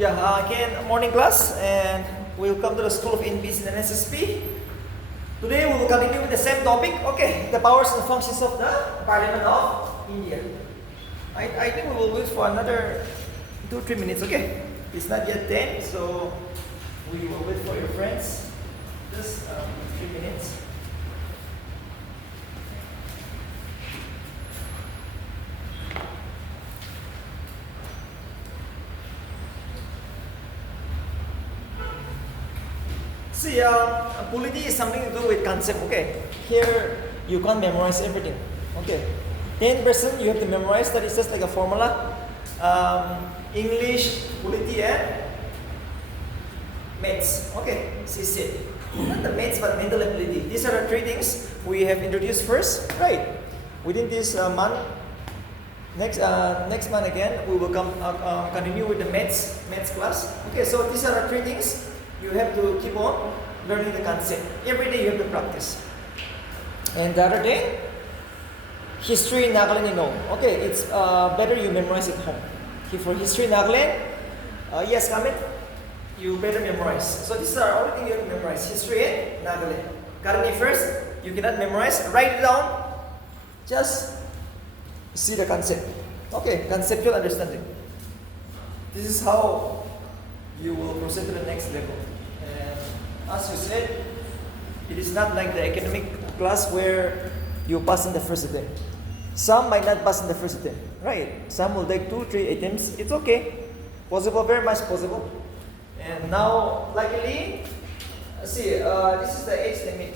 Again, morning class, and welcome to the School of NPC and SSP. Today we will continue with the same topic. Okay, the powers and functions of the Parliament of India. I think we will wait for another 2-3 minutes. Okay, it's not yet 10, so we will wait for your friends. Just 3 minutes. See, polity is something to do with concept, okay? Here, you can't memorize everything, okay? 10% you have to memorize, that is just like a formula. English, polity, and maths, okay? CC. Not the maths, but mental ability. These are the three things we have introduced first, right? Within this month, next month again, we will continue with the maths class. Okay, so these are the three things. You have to keep on learning the concept. Every day you have to practice. And the other thing, history Nagaland, you know. Okay, it's better you memorize at home. Okay, for history Nagaland, yes, Kamit, you better memorize. So these are all the things you have to memorize. History and Nagaland. Current affairs, you cannot memorize. Write it down. Just see the concept. Okay, conceptual understanding. This is how you will proceed to the next level. And as you said, it is not like the academic class where you pass in the first attempt. Some might not pass in the first attempt, right? Some will take 2-3 attempts. It's okay. Possible, very much possible. And now, luckily, see, this is the age limit.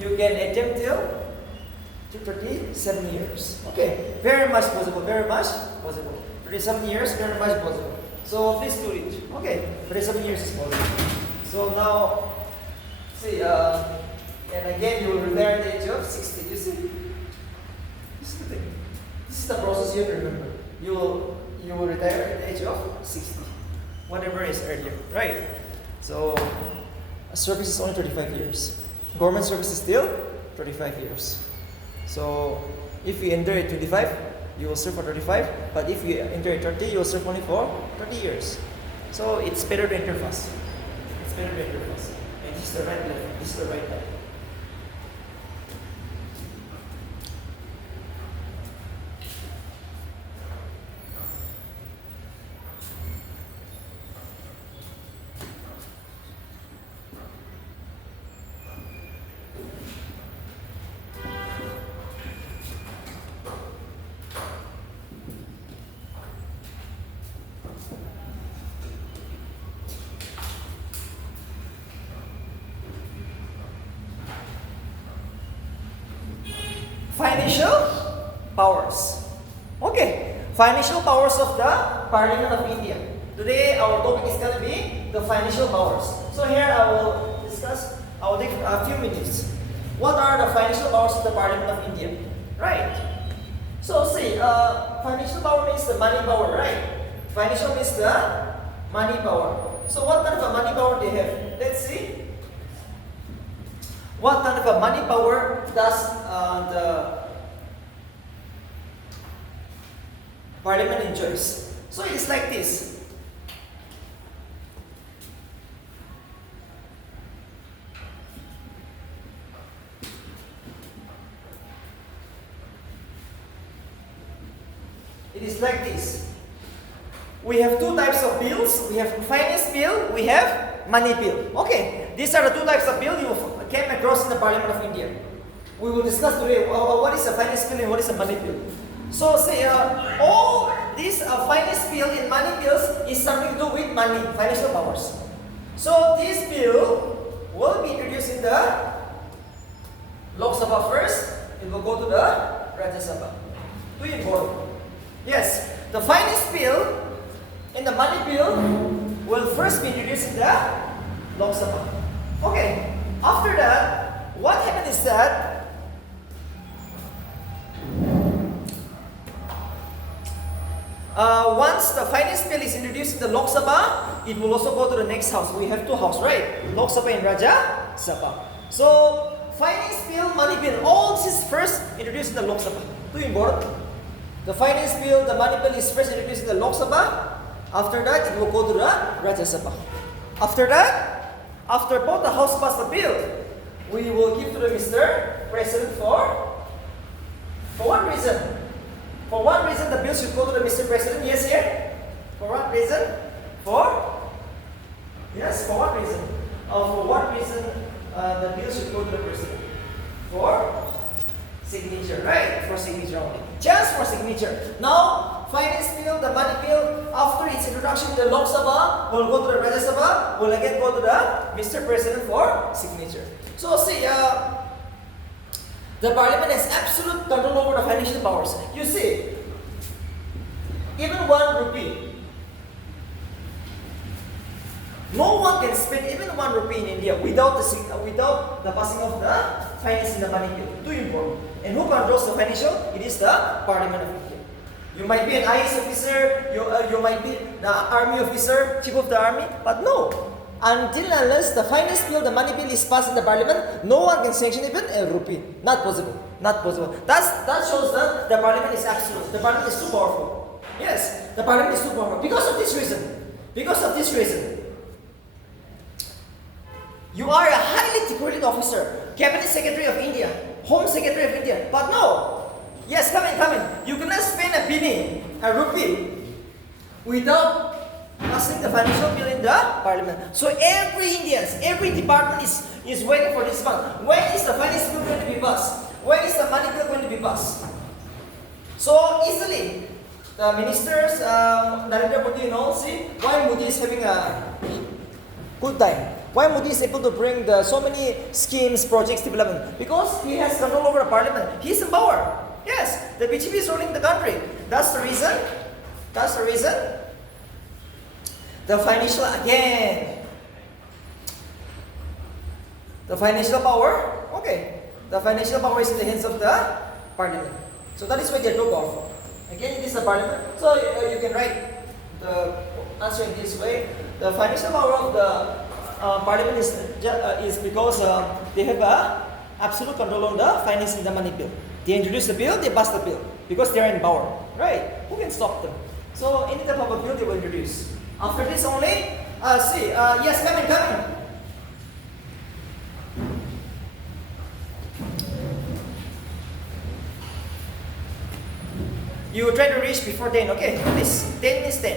You can attempt till 37 years. Okay, very much possible, very much possible. 37 years, very much possible. So please do it. Okay, 37 years is possible. So now, see, and again you will retire at the age of 60. You see, this is the thing. This is the process you have to remember. You will retire at the age of 60, whatever is earlier, right? So, service is only 35 years. Government service is still 35 years. So, if you enter at 25, you will serve for 35, but if you enter at 30, you will serve only for 30 years. So it's better to enter fast. It's better to enter fast. And this is the right level. This is the right level. Financial powers. Okay, financial powers of the Parliament of India. Today our topic is going to be the financial powers. So here I will take a few minutes. What are the financial powers of the Parliament of India? Right. So see, financial power means the money power, right? Financial means the money power. So what kind of a money power they have? Let's see. What kind of a money power does the Parliament enjoys? So it is like this. It is like this. We have two types of bills. We have finance bill, we have money bill. Okay, these are the two types of bill you came across in the Parliament of India. We will discuss today what is a finance bill and what is a money bill. So say all these finance bill and money bills is something to do with money, financial powers. So this bill will be introduced in the Lok Sabha first. It will go to the Rajya Sabha. Too important. Yes, the finance bill and the money bill will first be introduced in the Lok Sabha. Okay. After that, what happened is that once the finance bill is introduced in the Lok Sabha, it will also go to the next house. We have two houses, right? Lok Sabha and Rajya Sabha. So, finance bill, money bill, all this is first introduced in the Lok Sabha. Too important. The finance bill, the money bill is first introduced in the Lok Sabha. After that, it will go to the Rajya Sabha. After that, after both the House pass the bill, we will give to the Mr. President for what reason? For what reason the bill should go to the Mr. President? Yes, here. For what reason? Yes, for what reason? For what reason the bill should go to the President? For signature, right? For signature only. Just for signature. Now, finance bill, the money bill, after its introduction to the Lok Sabha, will go to the Rajya Sabha, will again go to the Mr. President for signature. So see, the parliament has absolute control over the financial powers. You see, even 1 rupee, no one can spend even 1 rupee in India without the passing of the finance in the money bill. Too important. And who controls the financial? It is the Parliament of India. You might be an IAS officer, you might be the army officer, chief of the army, but no. Until unless the finance bill, the money bill is passed in the parliament, no one can sanction even a rupee. Not possible. Not possible. That shows that the parliament is absolute. The parliament is too powerful. Yes, the parliament is too powerful. Because of this reason, you are a highly decorated officer, cabinet secretary of India, home secretary of India, but no. Yes, come in. You cannot spend a penny, a rupee, without passing the financial bill in the parliament. So every Indians, every department is waiting for this month. When is the finance bill going to be passed? When is the money bill going to be passed? So easily, the ministers, Narendra Modi, see why Modi is having a good time. Why Modi is able to bring so many schemes, projects, development? Because he has control over the parliament. He is in power. Yes, the BJP is ruling the country. That's the reason. The financial power. Okay, the financial power is in the hands of the parliament. So that is why they are too powerful. Again, it is the parliament. So you can write the answer in this way. The financial power of the parliament is because they have absolute control on the finance in the money bill. They introduce the bill, they pass the bill because they are in power, right? Who can stop them? So any type of a bill they will introduce. After this only, yes, come in. You try to reach before 10, okay? Please, 10 is 10.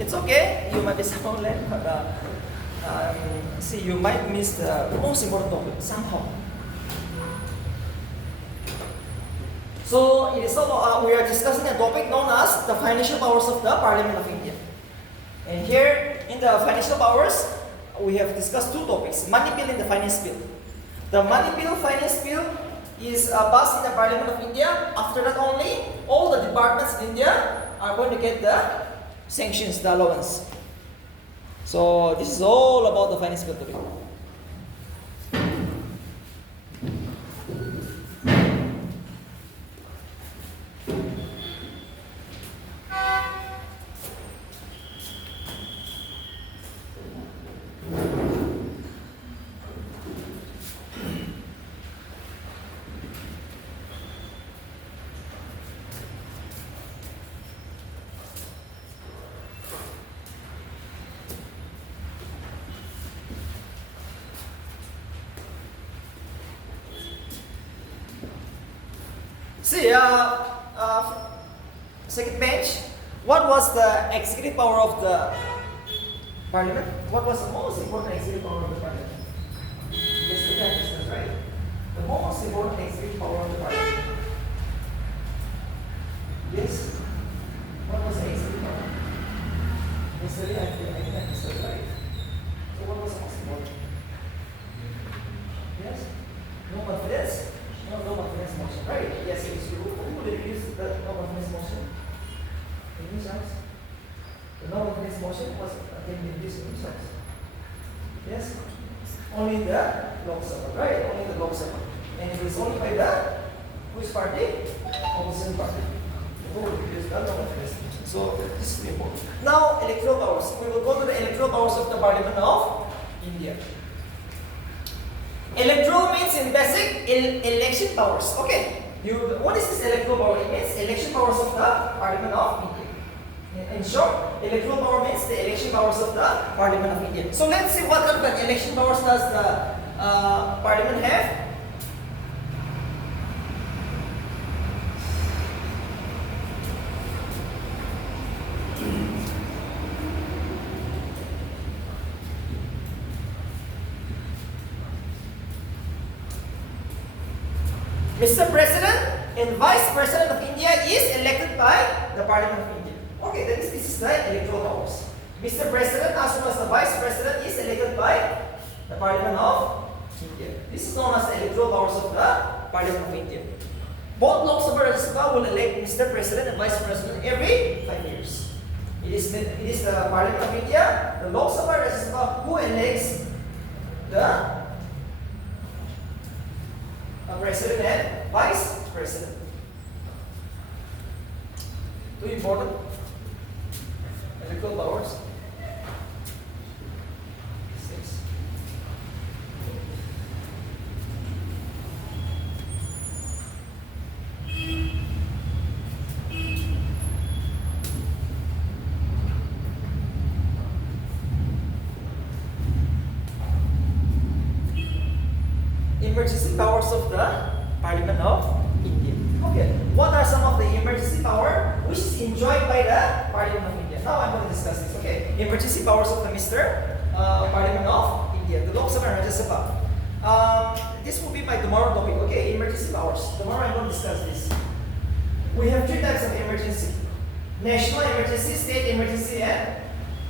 It's okay, you might be somehow late, but you might miss the most important topic somehow. So, it is we are discussing a topic known as the financial powers of the Parliament of India. And here, in the financial powers, we have discussed 2 topics, money bill and the finance bill. The money bill, finance bill is passed in the Parliament of India. After that only, all the departments in India are going to get the sanctions, the allowance. So, this is all about the finance bill today. See, second bench, what was the executive power of the parliament? What was the most important executive power of the parliament? Yesterday I discussed, right? The most important executive power of the parliament. Yes? What was the executive power? Yesterday I discussed, right? So what was the most important? Yes? No confidence? No confidence motion, right? Yes, it is true. Who will introduce the no confidence motion? In which house? The no confidence motion was again introduced in which house? Yes? Only the Lok Sabha, right? Only the Lok Sabha. And it is only by the which party? Opposition party. Who will introduce the no confidence motion? So this is important. Now electoral powers. We will go to the electoral powers of the Parliament of India. Electoral means in basic election powers. Okay. What is this electoral power? It means election powers of the Parliament of India. In short, electoral power means the election powers of the Parliament of India. So let's see what kind of election powers does the Parliament have. Mr. President and Vice President of India is elected by the Parliament of India. Okay, that is, this is the electoral powers. Mr. President as well as the Vice President is elected by the Parliament of India. This is known as the electoral powers of the Parliament of India. Both Lok Sabha and Rajya Sabha will elect Mr. President and Vice President every 5 years. It is the Parliament of India, the Lok Sabha and Rajya Sabha, who elects the President and Vice President. Two important electoral powers. 6. Emergency powers of the Parliament of India. Okay, what are some of the emergency power which is enjoyed by the Parliament of India? Now I'm going to discuss this. Okay, emergency powers of the Parliament of India, the Lok Sabha and Rajya Sabha. This will be my tomorrow topic. Okay, emergency powers. Tomorrow I'm going to discuss this. We have 3 types of emergency: national emergency, state emergency, and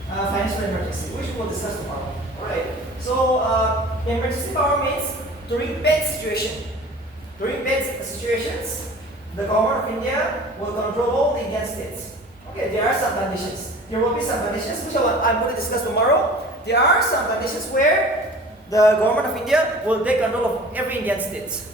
financial emergency, which we will discuss tomorrow. All right. So emergency power means during bad situation. During bad situations, the government of India will control all the Indian states. Okay, there are some conditions. There will be some conditions which I'm going to discuss tomorrow. There are some conditions where the government of India will take control of every Indian state.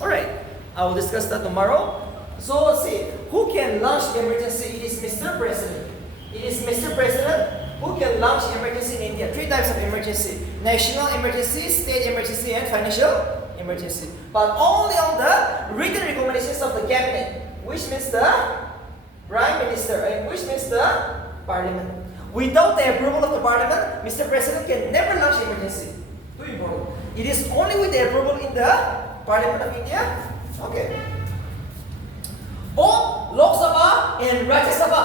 Alright, I will discuss that tomorrow. So let's see, who can launch emergency? It is Mr. President. It is Mr. President who can launch emergency in India. 3 types of emergency: national emergency, state emergency, and financial emergency. But only on the written recommendations of the cabinet, which means the Prime Minister, and which means the Parliament. Without the approval of the Parliament, Mr. President can never launch emergency. Too important. It is only with the approval in the Parliament of India. Okay. Both Lok Sabha and Rajya Sabha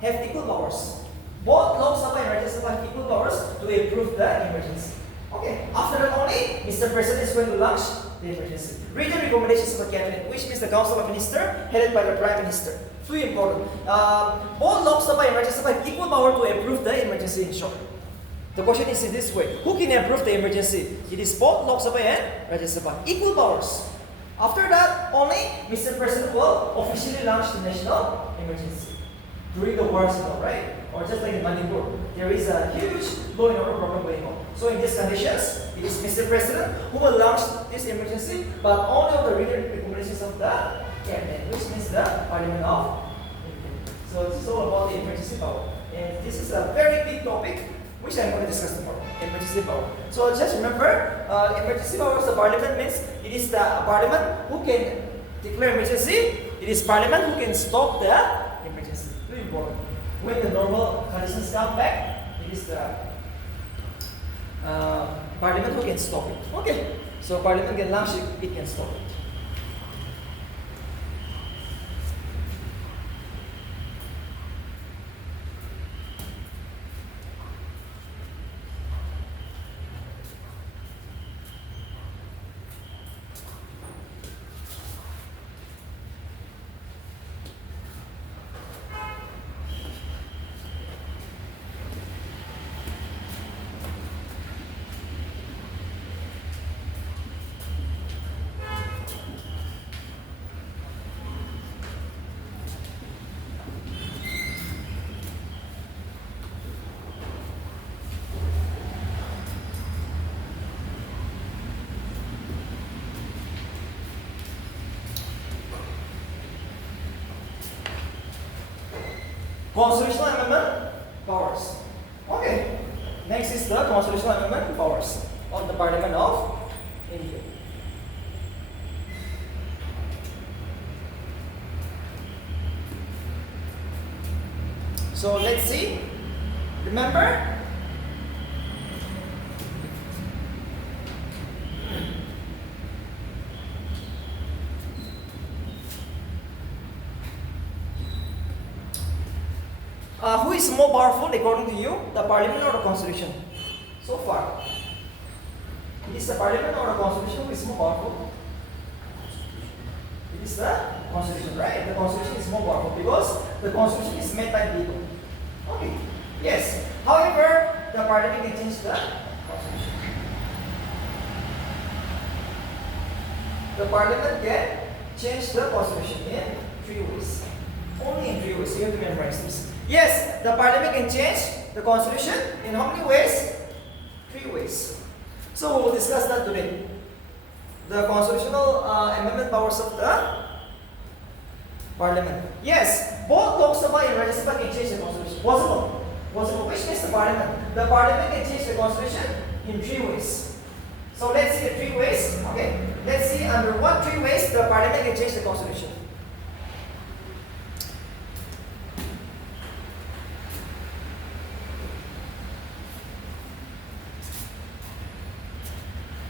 have equal powers. Both Lok Sabha and Rajya Sabha have equal powers to approve the emergency. Okay. After that only, Mr. President is going to launch the emergency. Written recommendations of the cabinet, which means the Council of Ministers headed by the Prime Minister. Too important. Both Lok Sabha and Rajya Sabha have equal power to approve the emergency in short. The question is in this way: who can approve the emergency? It is both Lok Sabha and Rajya Sabha. Equal powers. After that, only Mr. President will officially launch the national emergency. During the war zone, right? Or just like in Manipur, there is a huge law and order problem going on. So in these conditions, it is Mr. President who will launch this emergency, but only on the written recommendations of the cabinet, which means the Parliament of India. So this is all about the emergency power. And this is a very big topic, which I'm going to discuss tomorrow. Emergency power. So just remember, emergency power of the Parliament means it is the Parliament who can declare emergency. It is Parliament who can stop the emergency. Very important. When the normal conditions come back, it is the Parliament who can stop it. Okay. So Parliament can launch it, it can stop it. Constitutional amendment powers. Okay. Next is the constitutional amendment powers of the Parliament of India. So let's see. Remember? Who is more powerful according to you, the parliament or the constitution? So far, it is the parliament or the constitution who is more powerful? It is the constitution, right? The constitution is more powerful because the constitution is made by people. Okay, yes. However, the parliament can change the constitution. The parliament can change the constitution in 3 ways. Only in 3 ways. You have to memorize this. Yes, the parliament can change the constitution in how many ways? 3 ways. So we will discuss that today. The constitutional amendment powers of the parliament. Yes, both Lok Sabha and Rajya Sabha can change the constitution. Possible. Possible. Which means the parliament. The parliament can change the constitution in 3 ways. So let's see the 3 ways. Okay. Let's see under what 3 ways the parliament can change the constitution.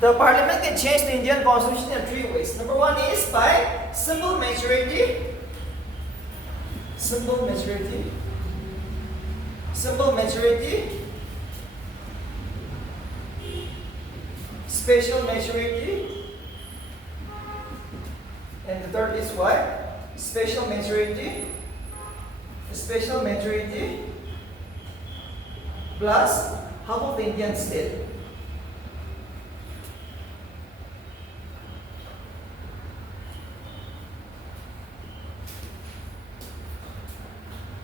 The parliament can change the Indian constitution in 3 ways. Number 1 is by simple majority. Simple majority. Simple majority. Special majority. And the third is what? Special majority. Special majority plus half of the Indian state.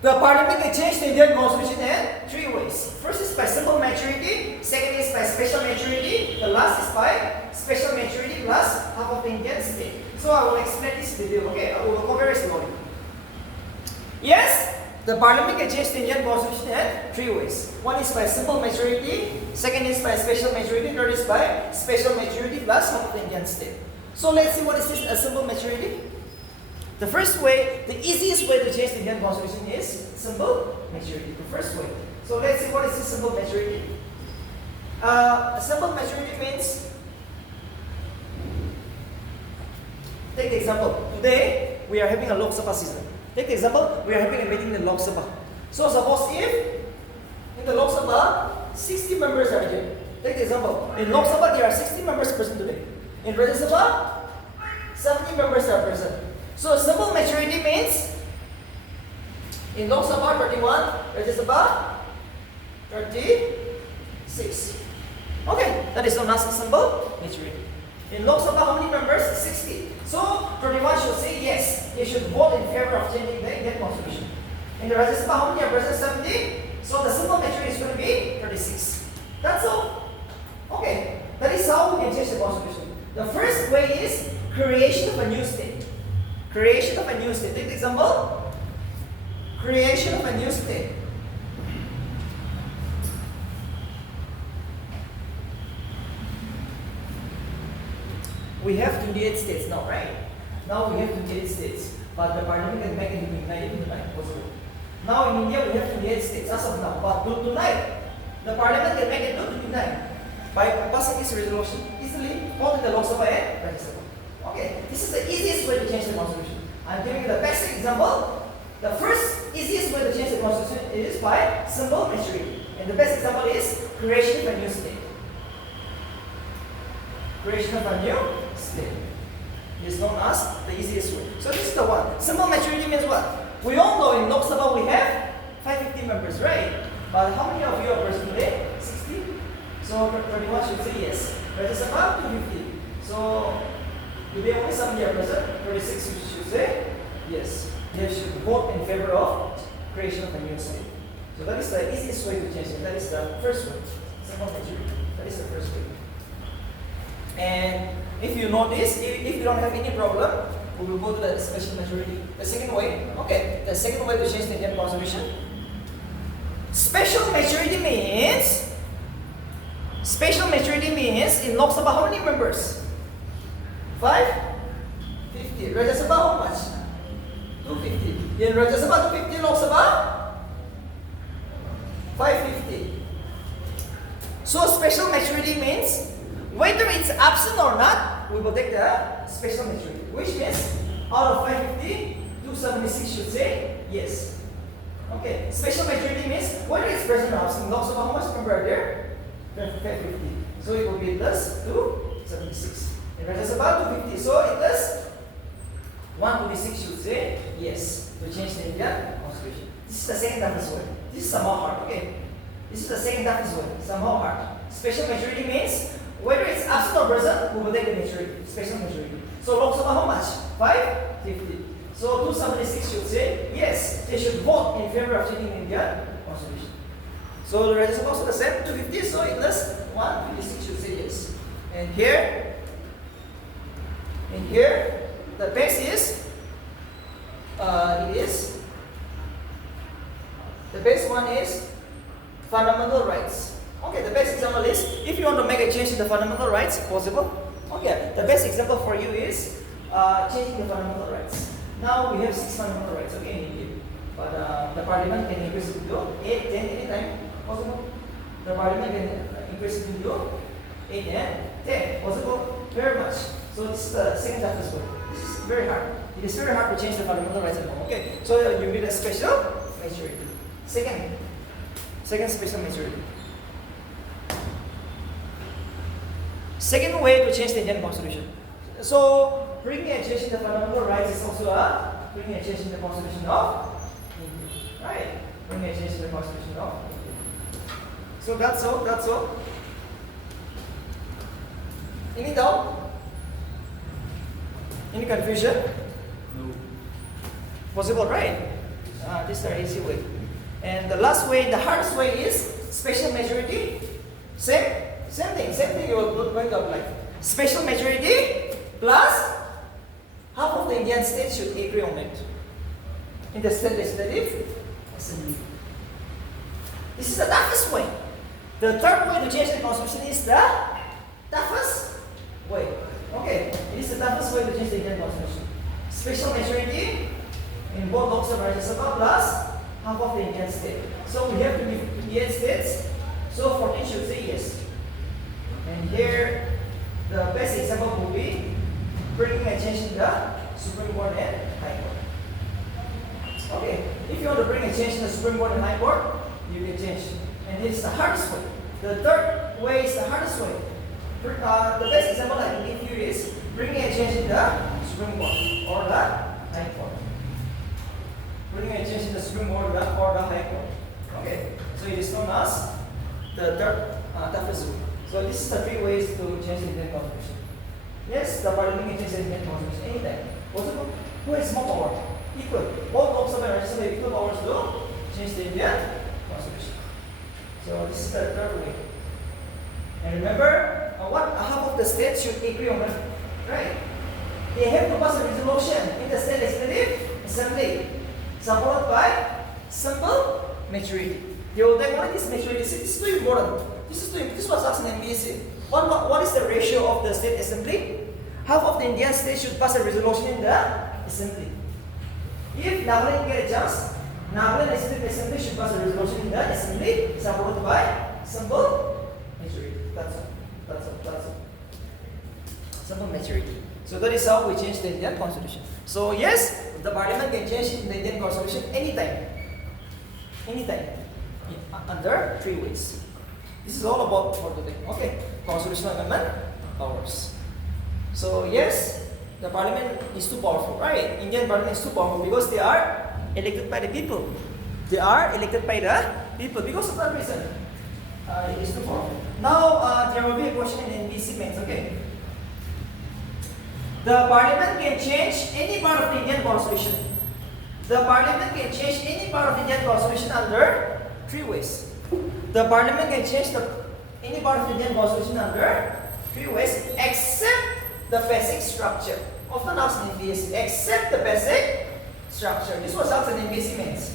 The parliament can change the Indian constitution in 3 ways. First is by simple majority, second is by special majority, the last is by special majority plus half of the Indian state. So I will explain this video, okay? I will go very slowly. Yes, the parliament can change the Indian constitution in 3 ways. One is by simple majority, second is by special majority, third is by special majority plus half of the Indian state. So let's see what is this a simple majority. The first way, the easiest way to change the Indian constitution is simple majority. The first way. So let's see what is this simple majority. A simple majority means, take the example. Today we are having a Lok Sabha season. Take the example, we are having a meeting in the Lok Sabha. So suppose if in the Lok Sabha 60 members are here. Take the example. In Lok Sabha there are 60 members present today. In Rajya Sabha 70 members are present. So simple majority means in Lok Sabha 31, Rajya Sabha 36. Okay, that is known as simple majority. In Lok Sabha, how many members? 60. So 31 should say yes. They should vote in favor of changing the Indian constitution. In the Rajya Sabha, how many are present? 70. So the simple majority is going to be 36. That's all. Okay, that is how we can change the constitution. The first way is creation of a new state. Creation of a new state. Take the example. Creation of a new state. We have 28 states now, right? Now we have 28 states. But the parliament can make it into 29 possible. Now in India we have 28 states as of now. But tonight, the parliament can make it to 29 by passing this resolution easily, both in the Lok Sabha and Rajya Sabha. Okay, this is the easiest way to change the constitution. I'm giving you the best example. The first easiest way to change the constitution is by simple majority. And the best example is creation of a new state. Creation of a new state is known as the easiest way. So this is the one. Simple majority means what? We all know in Lok Sabha we have 550 members, right? But how many of you are present today? 60. So 31 should say yes. Rajya Sabha 250. So today only 70 are present. 36 should say yes. They should vote in favor of creation of a new state. So that is the easiest way to change it. That is the first way. Simple majority. That is the first way. And if you notice, if you don't have any problem, we will go to the special majority. The second way, okay, the second way to change the Indian constitution. Special majority means in Lok Sabha how many members? 550. Rajya Sabha how much? 250. In Rajya Sabha 250, Lok Sabha 550. So special maturity means whether it's absent or not, we will take the special maturity, which means out of 550, 276 should say yes. Okay, special maturity means whether it's present or absent. So how much number there? 550. So it will be plus 276. And right is about 250. So it is 126 should say yes to change the Indian constitution. This is the second toughest way. This is somehow hard. Okay. This is the second toughest way. Somehow hard. Special maturity means whether it's absent or present, we will take the maturity. Special maturity. So Lok Sabha how much? 550. So 276 should say yes. They should vote in favor of changing the Indian constitution. So the result is also the same. 250. So it is 126 should say yes. And here, the base is the base one is fundamental rights. Okay, the best example is if you want to make a change in the fundamental rights, possible. Okay, the best example for you is changing the fundamental rights. Now we have 6 fundamental rights, okay, in India. But the parliament can increase it to 8, 10 anytime, possible. The parliament can increase it to 8 and 10, possible, very much. So this is the second toughest one. This is very hard. It is very hard to change the fundamental rights at all. Okay, so you need a special maturity. Second special maturity. Second way to change the Indian constitution. So bringing a change in the fundamental rights is also bringing a change in the constitution of India. Right? Bringing a change in the constitution of India. So that's all. Any doubt? Any confusion? No. Possible, right? This is the easy way. And the last way, the hardest way is special majority. Same thing you're going to apply. Special majority plus half of the Indian states should agree on it. In the state legislative assembly. This is the toughest way. The third way to change the constitution is the toughest way. Okay, it is the toughest way to change the Indian constitution. Special majority in both Lok Sabha and Rajya Sabha plus half of the Indian state. So we have to be Indian states. So 14 should say yes. And here, the best example will be bringing a change in the Supreme Court and High Court. Okay, if you want to bring a change in the Supreme Court and High Court, you can change. And it's the hardest way. The third way is the hardest way. The best example I can give you is bringing a change in the Supreme Court or the High Court. Bringing a change in the Supreme Court or the High Court. Okay, so it is known as the third toughest way. So this is the 3 ways to change the Indian constitution. Yes, the parliament can change the Indian constitution anytime. Possible. Who has more power? Equal. Both Lok Sabha and Rajya Sabha have equal powers to change the Indian constitution. So this is the third way. And remember, what half of the states should agree on it, right? They have to pass a resolution in the state legislative assembly, supported by simple majority. They will take only this majority. This is too important. This was asked in MBC. What is the ratio of the state assembly? Half of the Indian states should pass a resolution in the assembly. If Nagaland get a chance, Nagaland legislative assembly should pass a resolution in the assembly, supported by simple majority. That's all. Simple majority. So that is how we change the Indian constitution. So yes, the parliament can change the Indian constitution anytime. Under 3 ways. This is all about for today. Okay, constitutional amendment powers. So yes, the parliament is too powerful, right? Indian parliament is too powerful because they are elected by the people. Because of that reason, it is too powerful. Now there will be a question in NBC mains. Okay. The parliament can change any part of the Indian constitution. The parliament can change any part of the Indian constitution under 3 ways. The parliament can change any part of the Indian constitution under 3 ways except the basic structure. Often asked in MBC, except the basic structure. This was asked in MBC mains.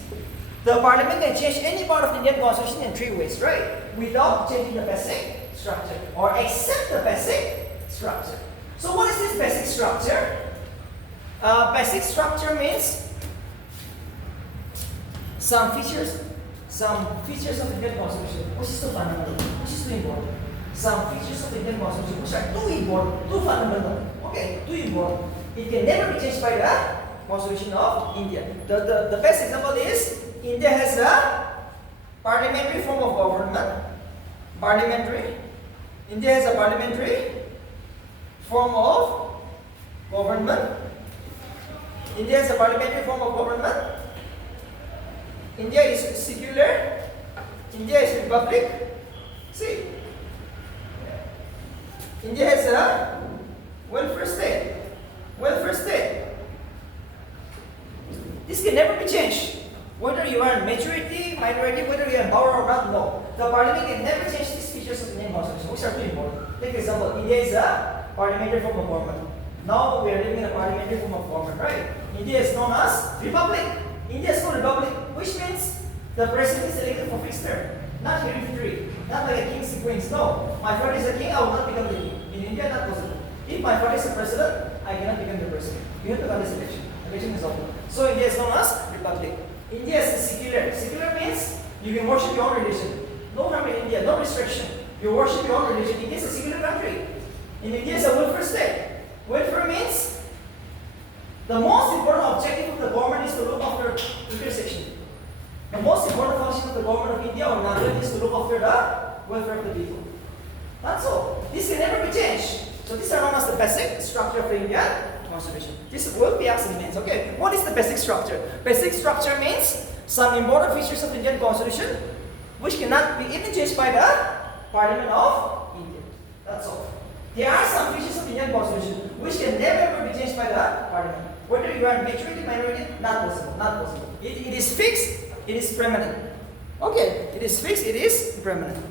The parliament can change any part of the Indian constitution in 3 ways, right? Without changing the basic structure or except the basic structure. So what is this basic structure? Basic structure means some features some features of Indian Constitution, which is too fundamental, which is too important. Some features of Indian Constitution which are too important, too fundamental, okay, too important. It can never be changed by the Constitution of India. The best example is India has a parliamentary form of government. Parliamentary. India has a parliamentary form of government. India has a parliamentary form of government. India is secular. India is republic. See, India has a welfare state. Welfare state. This can never be changed. Whether you are majority, minority, whether you are in power or not, no. The parliament can never change these features of the Indian Constitution, which are too important. Take example, India is a parliamentary form of government. Now we are living in a parliamentary form of government, right? India is known as republic. India is called republic, which means the president is elected for fixed term, not hereditary, not like a king's and queens. No, my father is a king, I will not become the king. In India, not possible. If my father is a president, I cannot become the president. You have to have this election. Election is over. So India is known as republic. India is secular. Secular means you can worship your own religion. No harm in India, no restriction. You worship your own religion. India is a secular country. In India is a welfare state. Welfare means the most important objective of the government is to look after intersection. The most important function of the government of India or Nagaland is to look after the welfare of the people. That's all. This can never be changed. So these are known as the basic structure of the Indian Constitution. This will be asked in means. Okay, what is the basic structure? Basic structure means some important features of the Indian Constitution which cannot be even changed by the Parliament of India. That's all. There are some features of the Indian Constitution which can never ever be changed by the Parliament. Whether you are majority, minority, not possible. Not possible. It is fixed. It is permanent. Okay, it is fixed. It is permanent.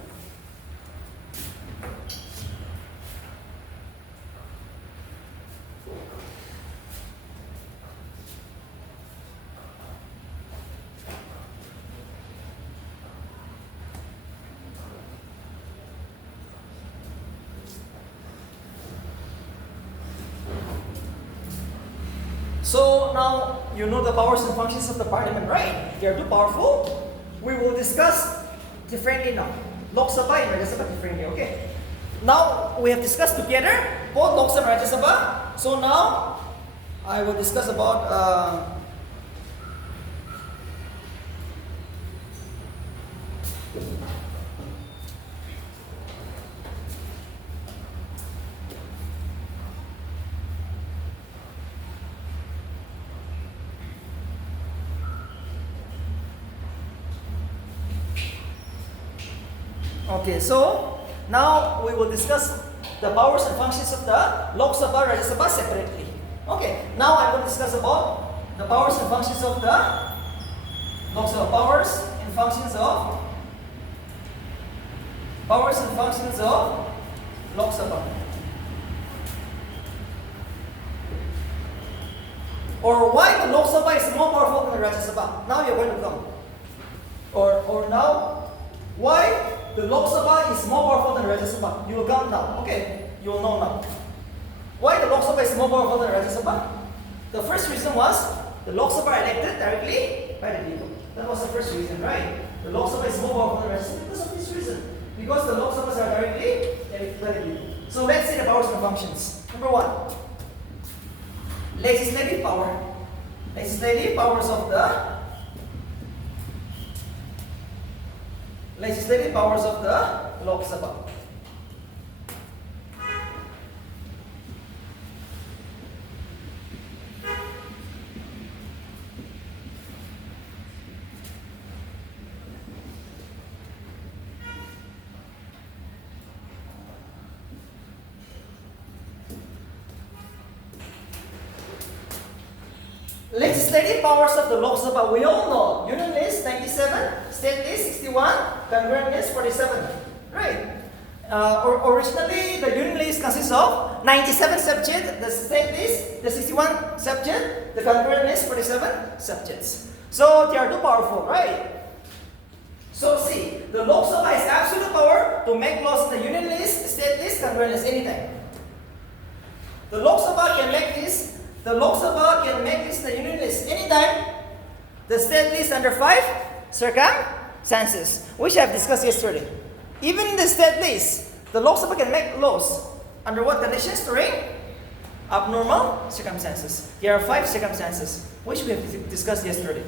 So now you know the powers and functions of the parliament, right? They are too powerful. We will discuss differently now. Lok Sabha and Rajya Sabha differently, okay? Now we have discussed together both Lok Sabha and Rajya Sabha. So now I will discuss about okay, so now we will discuss the powers and functions of the Lok Sabha, Rajya Sabha separately. Okay, now I will discuss about the powers and functions of the Lok Sabha. Powers and functions of Lok Sabha. Or why the Lok Sabha is more powerful than the Rajya Sabha. Now you're going to come. Or now, why the Lok Sabha is more powerful than Rajya Sabha? You will come now. Okay, you will know now. Why the Lok Sabha is more powerful than Rajya Sabha? The first reason was the Lok Sabha are elected directly by the people. That was the first reason, right? The Lok Sabha is more powerful than Rajya Sabha because of this reason. Because the Lok Sabhas are directly elected by the people. So let's see the powers and functions. Number one, legislative power. Legislative powers of the Lok Sabha. Legislative powers of the Lok Sabha, we all know. Union list 97, state list 61, congruent list 47. Right? Originally, the union list consists of 97 subjects, the state list, the 61 subject, the congruent list 47 subjects. So they are too powerful, right? So see, the Lok Sabha has absolute power to make laws in the union list, state list, congruent list, anytime. The Lok Sabha can make this. The Lok Sabha can make this the union list anytime. The state list under 5, circum senses, which I have discussed yesterday. Even in the state list, the Lok Sabha can make laws. Under what conditions? During abnormal circumstances. There are 5 circumstances, which we have discussed yesterday.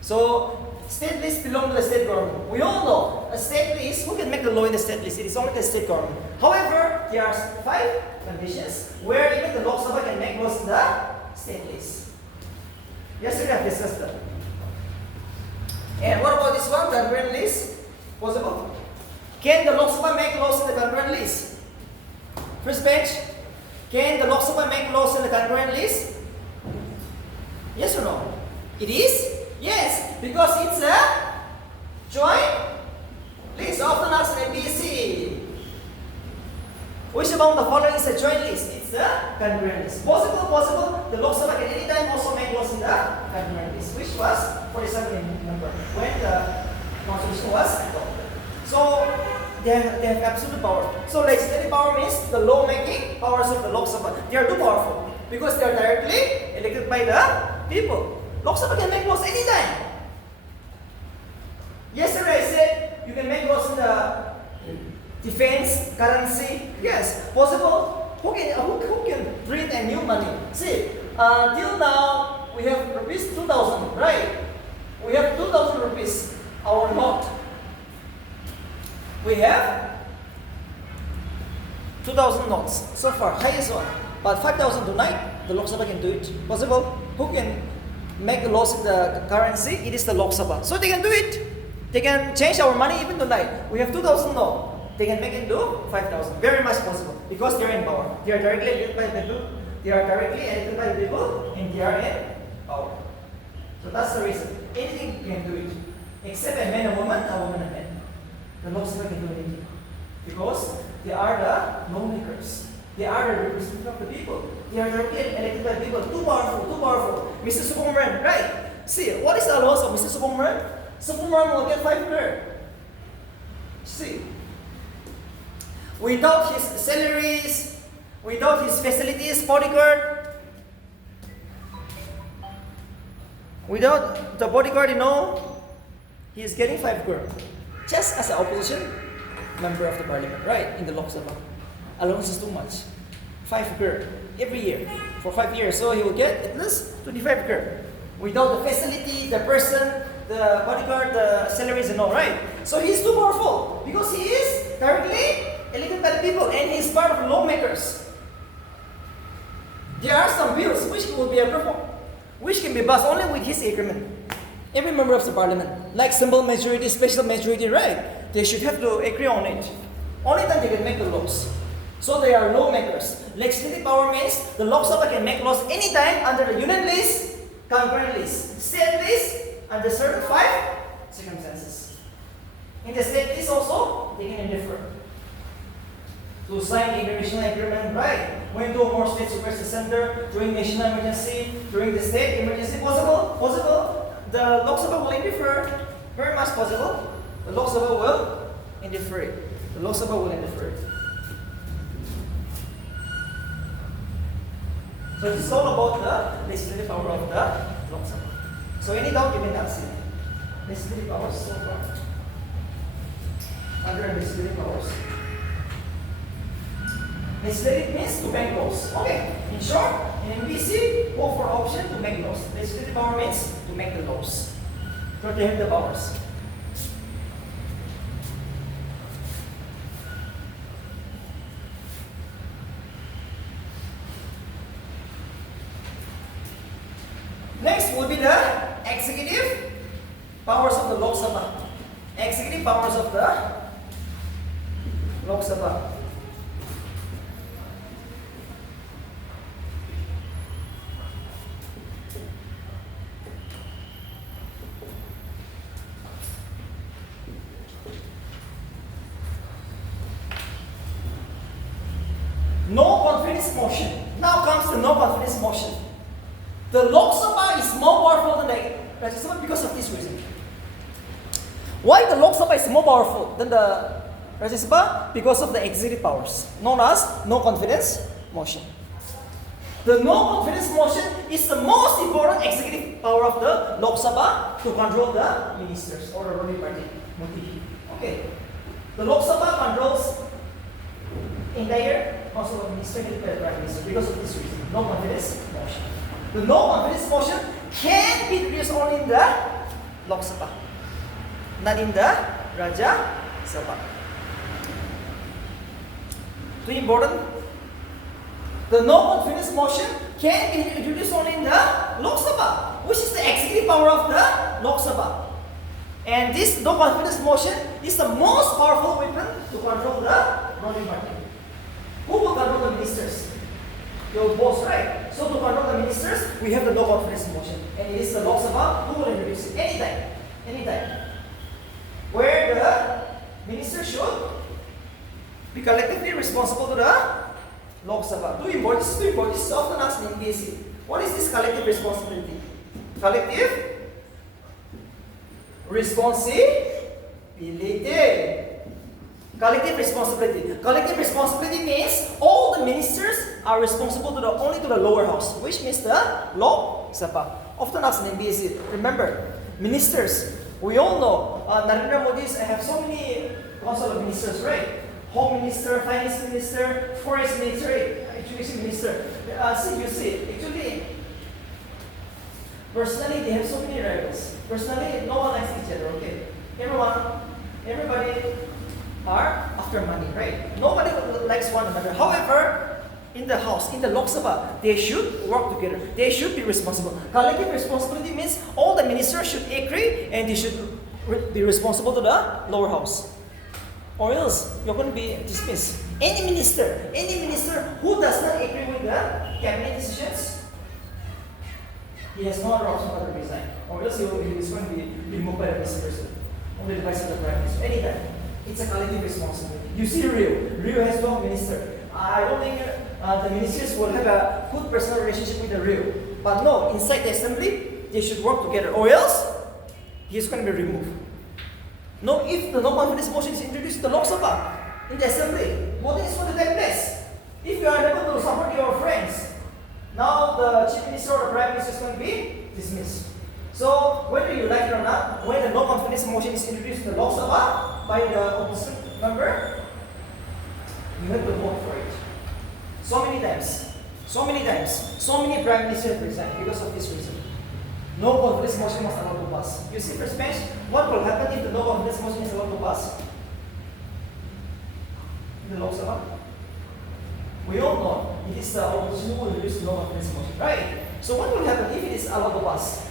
So, state list belong to the state government. We all know a state list, who can make the law in the state list? It is only the state government. However, there are 5 conditions where even the Lok Sabha can make laws in the state list. Yesterday I have discussed that. And what about this one, concurrent list? Possible? Can the Lok Sabha make laws in the concurrent list? First page. Can the Lok Sabha make laws in the concurrent list? Yes or no? It is? Yes, because it's a joint list, often asked in MPSC. Which among the following is a joint list? It's the concurrent list. Possible. The Lok Sabha can anytime also make laws in the concurrent list, which was 47 number when the constitution was adopted. So they have absolute power. So legislative power means the law-making powers of the Lok Sabha. They are too powerful because they are directly elected by the people. Lok Sabha can make laws anytime. Yesterday I said you can make laws in the defense, currency. Yes, possible. Who can print a new money? See, till now we have rupees 2,000, right? We have 2,000 rupees, our note. We have 2,000 notes so far, highest one. But 5,000 tonight, the Lok Sabha can do it. Possible? Who can make the laws in the currency? It is the Lok Sabha. So they can do it. They can change our money even tonight. We have 2,000 now. They can make it into 5,000. Very much possible because they are in power. They are directly elected by the people. They are directly elected by the people, and they are in power. So that's the reason. Anything can do it, except a man and woman, a woman and man. The Lok Sabha can do anything because they are the lawmakers. They are the representatives of the people. They are directly elected by people. Too powerful. Mr. Sukumaran, right? See, what is the allowance of Mr. Sukumaran? Sukumaran will get 5 crore. See, without his salaries, without his facilities, bodyguard, without the bodyguard, he is getting 5 crore. Just as an opposition member of the parliament, right? In the Lok Sabha. Allowance is too much. 5 crore every year for 5 years. So he will get at least 25 crore. Without the facility, the person, the bodyguard, the salaries and all, right? So he's too powerful because he is directly elected by the people and he's part of lawmakers. There are some bills which will be approved, which can be passed only with his agreement. Every member of the parliament, like simple majority, special majority, right? They should have to agree on it. Only then they can make the laws. So they are lawmakers. Legislative power means the Lok Sabha can make laws anytime under the union list, concurrent list, state list, under certain 5 circumstances. In the state list also, they can interfere. To sign international agreement, right? When 2 or more states request the center, during national emergency, during the state emergency, possible. The Lok Sabha will interfere. Very much possible. The Lok Sabha will interfere. So this is all about the legislative power of the Lok Sabha. So any doubt you may not see. Legislative powers so far. Under legislative powers. Legislative means to make laws. Okay. In short, in MPC, go for option to make laws. Legislative power means to make the laws. So they have the powers. Next will be the executive powers of the Lok Sabha. Executive powers of the Lok Sabha. No confidence motion. Now comes the no confidence motion. The Lok Sabha is more powerful than the Rajya Sabha because of this reason. Why the Lok Sabha is more powerful than the Rajya Sabha? Because of the executive powers, known as no confidence motion. The no confidence motion is the most important executive power of the Lok Sabha to control the ministers or the ruling party. Okay. The Lok Sabha controls entire Council of Ministers and the Prime Minister because of this reason. No confidence motion. The no confidence motion can be introduced only in the Lok Sabha, not in the Rajya Sabha. Too important. The no confidence motion can be introduced only in the Lok Sabha, which is the executive power of the Lok Sabha. And this no confidence motion is the most powerful weapon to control the ruling party. Who will control the ministers? Your boss, right? So to control the ministers, we have the no confidence motion. And it is the Lok Sabha who will introduce it anytime. Anytime. Where the minister should be collectively responsible to the Lok Sabha. This is often asked in MPSC. What is this collective responsibility? Collective responsibility. Collective responsibility. Collective responsibility means all the ministers are responsible to only to the lower house, which means the Lok Sabha. Often asked in MPSC. Remember, ministers. We all know Narendra Modi have so many council of ministers, right? Home Minister, Finance Minister, Forest Minister, Education Minister. Actually, personally, they have so many rivals. Personally, no one likes each other, okay? Everybody are after money, right? Nobody likes one another. However, in the house, in the Lok Sabha, they should work together. They should be responsible. Collective responsibility means all the ministers should agree and they should be responsible to the lower house. Or else you're going to be dismissed. Any minister who does not agree with the cabinet decisions, he has no other option but to resign. Or else he is going to be removed by the vice president, on the advice of the prime minister. Anytime. It's a collective responsibility. You see Rio has 12 ministers. I don't think the ministers will have a good personal relationship with the Rio. But no, inside the assembly, they should work together. Or else, he is going to be removed. No, if the no confidence motion is introduced to the Lok Sabha in the assembly, voting is going to take place. If you are unable to support your friends, now the chief minister or the prime minister is going to be dismissed. So whether you like it or not, when the no confidence motion is introduced to the Lok Sabha by the opposition member, you have to vote for it. So many times, so many prime ministers have resigned because of this reason. No confidence motion was allowed to pass. You see, first bench, what will happen if the no confidence motion is allowed to pass? In the Lok Sabha? We all know it is the opposition who will introduce the no confidence motion, right? So what will happen if it is allowed to pass?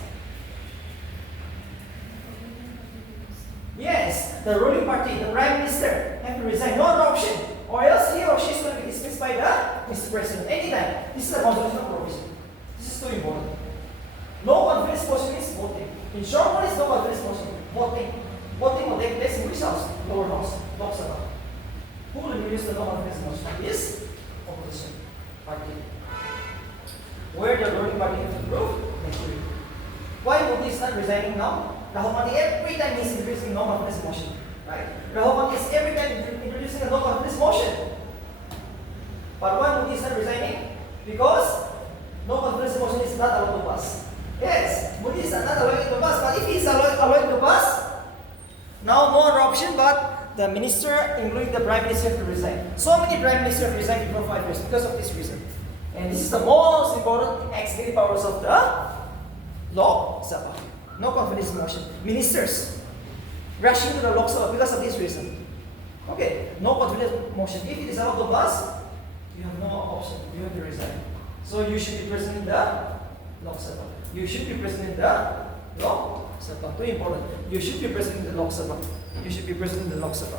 Yes, the ruling party, the prime minister, have to resign. No other option. Or else he or she is going to be dismissed by the Mr. President anytime. This is a constitutional provision. This is too important. No confidence motion is voting. In short, what is no confidence motion? Voting. Voting will take place in which house? Lower house, Lok Sabha. Who will introduce the no confidence motion? Is opposition party. Where the ruling party has to prove majority. Why Modi is not resigning now? Rahul Gandhi every time he is introducing no confidence motion. Right? Rahul Gandhi is every time introducing a no confidence motion. But why Modi is not resigning? Because no confidence motion is not allowed to pass. Yes, Modi is not allowing it to pass, but if he is allowing to pass, now no other option but the minister, including the prime minister, have to resign. So many prime ministers have resigned before 5 years because of this reason. And this is the most important executive powers of the Lok Sabha. No confidence motion. Ministers rushing to the Lok Sabha because of this reason. Okay, no confidence motion. If it is allowed to pass, you have no option. You have to resign. So you should be present in the Lok Sabha. You should be present in the Lok Sabha. Too important. You should be present in the Lok Sabha. You should be present in the Lok Sabha.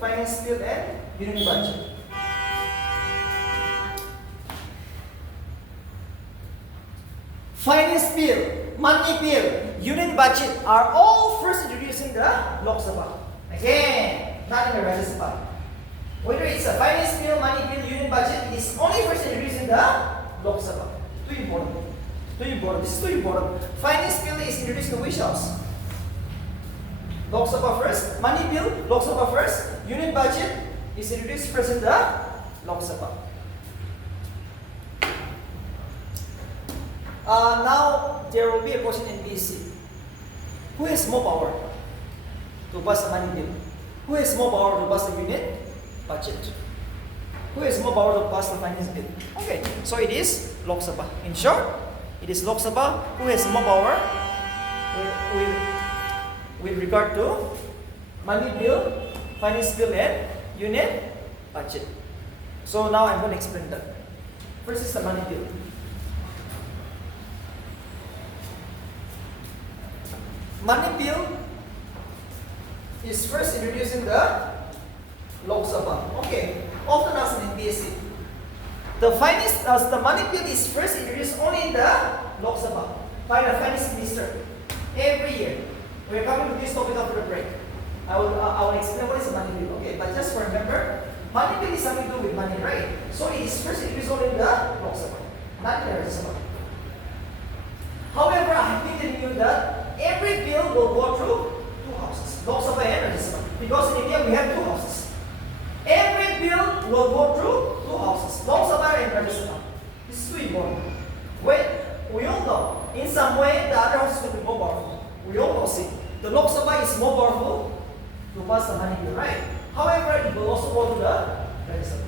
finance bill, and unit budget. Finance bill, money bill, unit budget are all first introduced in the Lok Sabha. Again, not in the Rajya Sabha. Whether it's a finance bill, money bill, unit budget, it is only first introduced in the Lok Sabha. Too important. Too important. This is too important. Finance bill is introduced in the which house? Lok Sabha first. Money bill, Lok Sabha first. Unit budget is introduced first in the Lok Sabha. Now there will be a question in BSc. Who has more power to pass the money bill? Who has more power to pass the unit budget? Who has more power to pass the finance bill? Okay, so it is Lok Sabha. In short, it is Lok Sabha who has more power with regard to money bill, finance bill, and unit budget. So now I'm going to explain that. First is the money bill. Money bill is first introduced in the Lok Sabha. Okay, often asked in BSc. The money bill is first introduced only in the Lok Sabha by the finance minister every year. We are coming to this topic after the break. I will explain what is a money bill. Okay, but just remember, money bill is something to do with money, right? So it is first introduced only in the Lok Sabha, not in the Rajya Sabha. However, I have been telling you that every bill will go through two houses, Lok Sabha and Rajya Sabha. Because in India we have two houses. Every bill will go through two houses, Lok Sabha and Rajya Sabha. This is too important. When we all know, in some way, the other houses will be more powerful. We all know, see, the Lok Sabha is more powerful to pass the money bill, right? However, it will also go to the Rajya Sabha.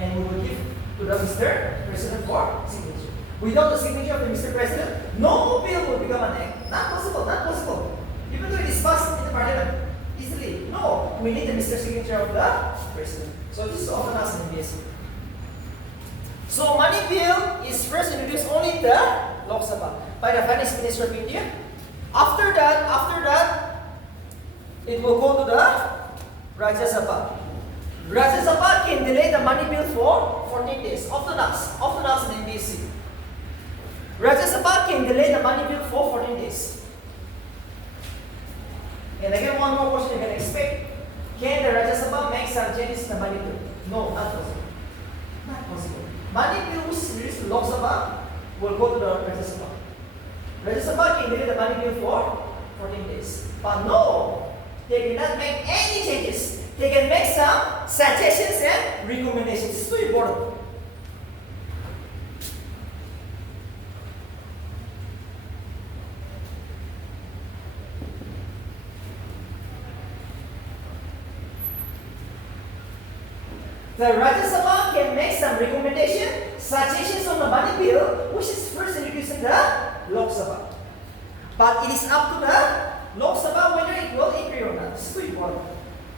And we will give to the Mr. President for signature. Without the signature of the Mr. President, no bill will become an act. Not possible, not possible. Even though it is passed in the parliament easily. No, we need the Mr. Signature of the President. So this is often asked in BSc. So money bill is first introduced only in the Lok Sabha by the Finance Minister of India. After that, it will go to the Rajya Sabha. Rajya Sabha can delay the money bill for 14 days. Often asked in BSc. Rajya Sabha can delay the money bill for 14 days. And again, one more question you can expect. Can the Rajya Sabha make some changes in the money bill? No, not possible. Not possible. Money bill which is released to Lok Sabha will go to the Rajya Sabha. Rajya Sabha can delay the money bill for 14 days. But no, they cannot make any changes. They can make some suggestions and recommendations. It's too important. The Rajya Sabha can make some recommendation, suggestions on the money bill, which is first introduced in the Lok Sabha. But it is up to the Lok Sabha whether it will agree or not. It's too important.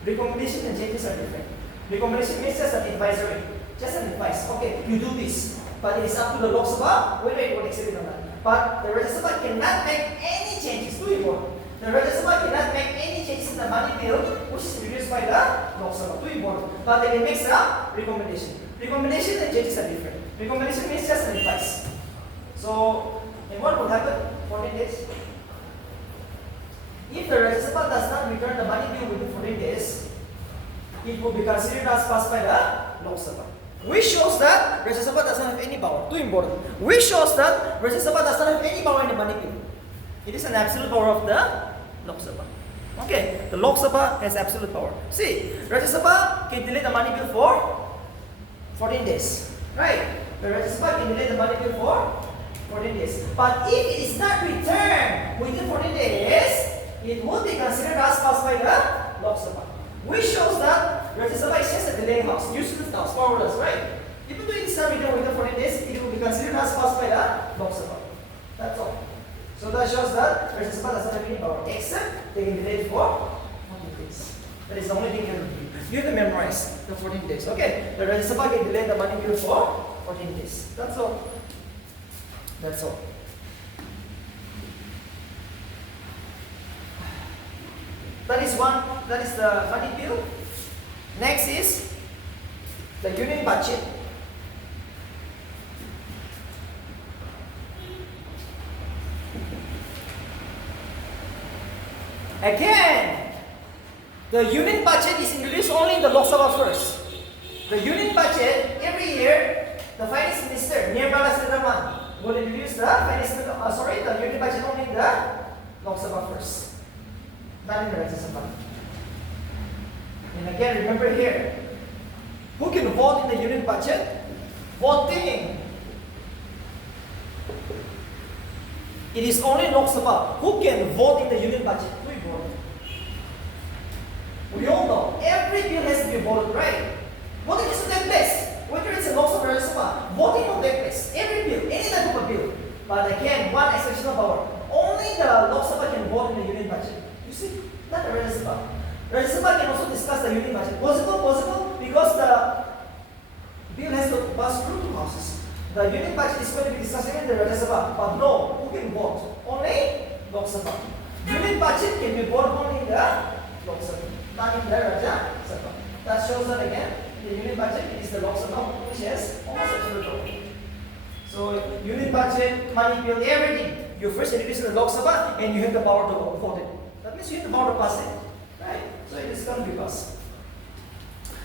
Recommendation and changes are different. Recommendation means just an advisory, just an advice. Okay, you do this, but it is up to the Lok Sabha whether it will accept it or not. But the Rajya Sabha cannot make any changes. Too important. The Rajya Sabha cannot make any changes in the money bill, which is introduced by the Lok Sabha. Too important. But they can make some recommendation. Recommendation and changes are different. Recommendation means just an advice. So, and what will happen? 14 days. If the Rajya Sabha does not return the money bill within 14 days, it will be considered as passed by the Lok Sabha. Which shows that Rajya Sabha does not have any power. Too important. Which shows that Rajya Sabha does not have any power in the money bill. It is an absolute power of the Lok Sabha. Okay, the Lok Sabha has absolute power. See, Rajya Sabha can delay the money bill for 14 days. Right? The Rajya Sabha can delay the money bill for 14 days. But if it is not returned within 14 days, it would be considered as passed by the Lok Sabha. Which shows that Rajya Sabha is just a delaying house, useless house, powerless, right? Even though it is not returned within 14 days, it will be considered as passed by the Lok Sabha. That's all. So that shows that Rajya Sabha does not have any power, except they can delay it for 14 days. That is the only thing you have to do. You have to memorize the 14 days. Okay, the Rajya Sabha can delay the money bill for 14 days. That's all. That's all. That is the money bill. Next is the union budget. Again, the union budget is introduced only in the Lok Sabha first. The union budget, every year, the finance minister, Nirmala Sitharaman, will introduce the the union budget only in the Lok Sabha first, not in the Rajya Sabha. And again, remember here, who can vote in the union budget? Voting. It is only Lok Sabha who can vote in the union budget. We all know every bill has to be voted, right? Voting has to take place. Whether it's a Lok Sabha or Rajya Sabha, voting will take place. Every bill, any type of a bill. But again, one exceptional power. Only the Lok Sabha can vote in the union budget. You see, not the Rajya Sabha. Rajya Sabha can also discuss the union budget. Possible, because the bill has to pass through two houses. The union budget is going to be discussed in the Rajya Sabha, but no, who can vote? Only Lok Sabha. Union budget can be voted only in the Lok Sabha, not in the Rajya Sabha. That shows that again, the union budget is the Lok Sabha, which has almost absolute power. So union budget, money bill, everything, you first introduce in the Lok Sabha and you have the power to vote it. That means you have the power to pass it, right? So it is going to be passed.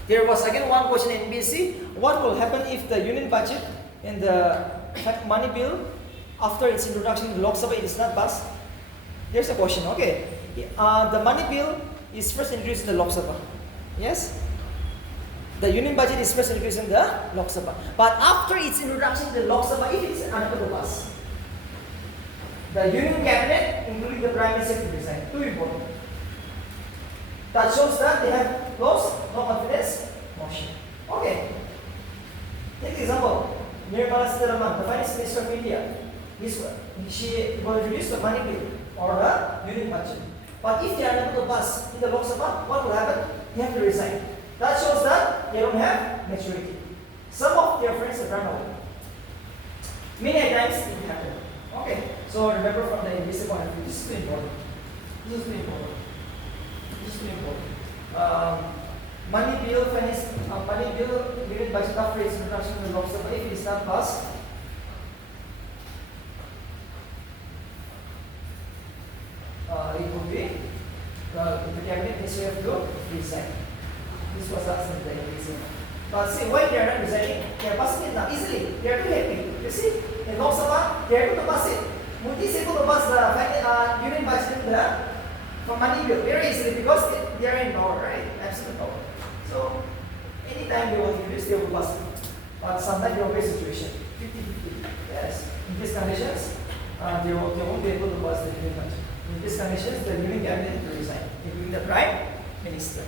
There was again one question in NBC: what will happen if the union budget and the money bill, after its introduction in the Lok Sabha, it is not passed? There's a question. Okay, the money bill is first introduced in the Lok Sabha. Yes, the union budget is first introduced in the Lok Sabha. But after its introduction in the Lok Sabha, if it is unable to pass, the union cabinet, including the prime minister, will resign. Too important. That shows that they have lost no confidence motion. Okay. Take example. Nirmala Sitharaman, the finance minister of India, she will introduce the money bill or the union budget. But if they are unable to pass in the Lok Sabha, what will happen? They have to resign. That shows that they don't have maturity. Some of their friends have run away. Many times it happened. Okay. So remember from the NBC point of view, this is very important. This is very important. This is very important. Money bill, union budget after its introduction in the Lok Sabha, if it is not passed, it would be the cabinet minister have to resign. This was asked in the NBC. But see, why they are not resigning? They are passing it now easily. They are too happy. You see, in Lok Sabha, they are able to pass it. Modi is able to pass the union budget in the money bill very easily because they are in power, right? Absolute power. So, anytime they want to use, they will pass it. But sometimes they will face situation 50-50. Yes. In these conditions, they won't be able to pass the union budget. In these conditions, the union cabinet will resign, including the prime minister.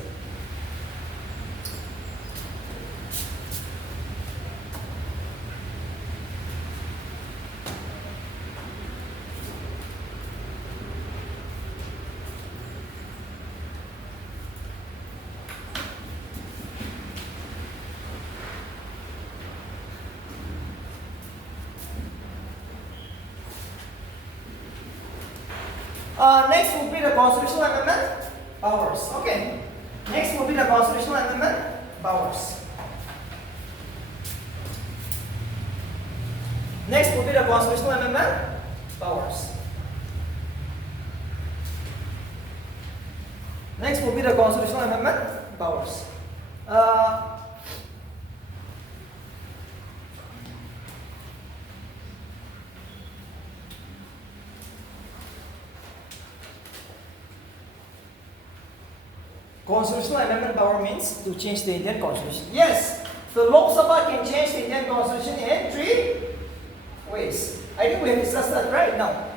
Next will be the constitutional amendment powers. Okay. Next will be the constitutional amendment powers. Next will be the constitutional amendment powers. Next will be the constitutional amendment powers. Constitutional amendment power means to change the Indian constitution. Yes, the Lok Sabha can change the Indian constitution in 3 ways. I think we have discussed that right now.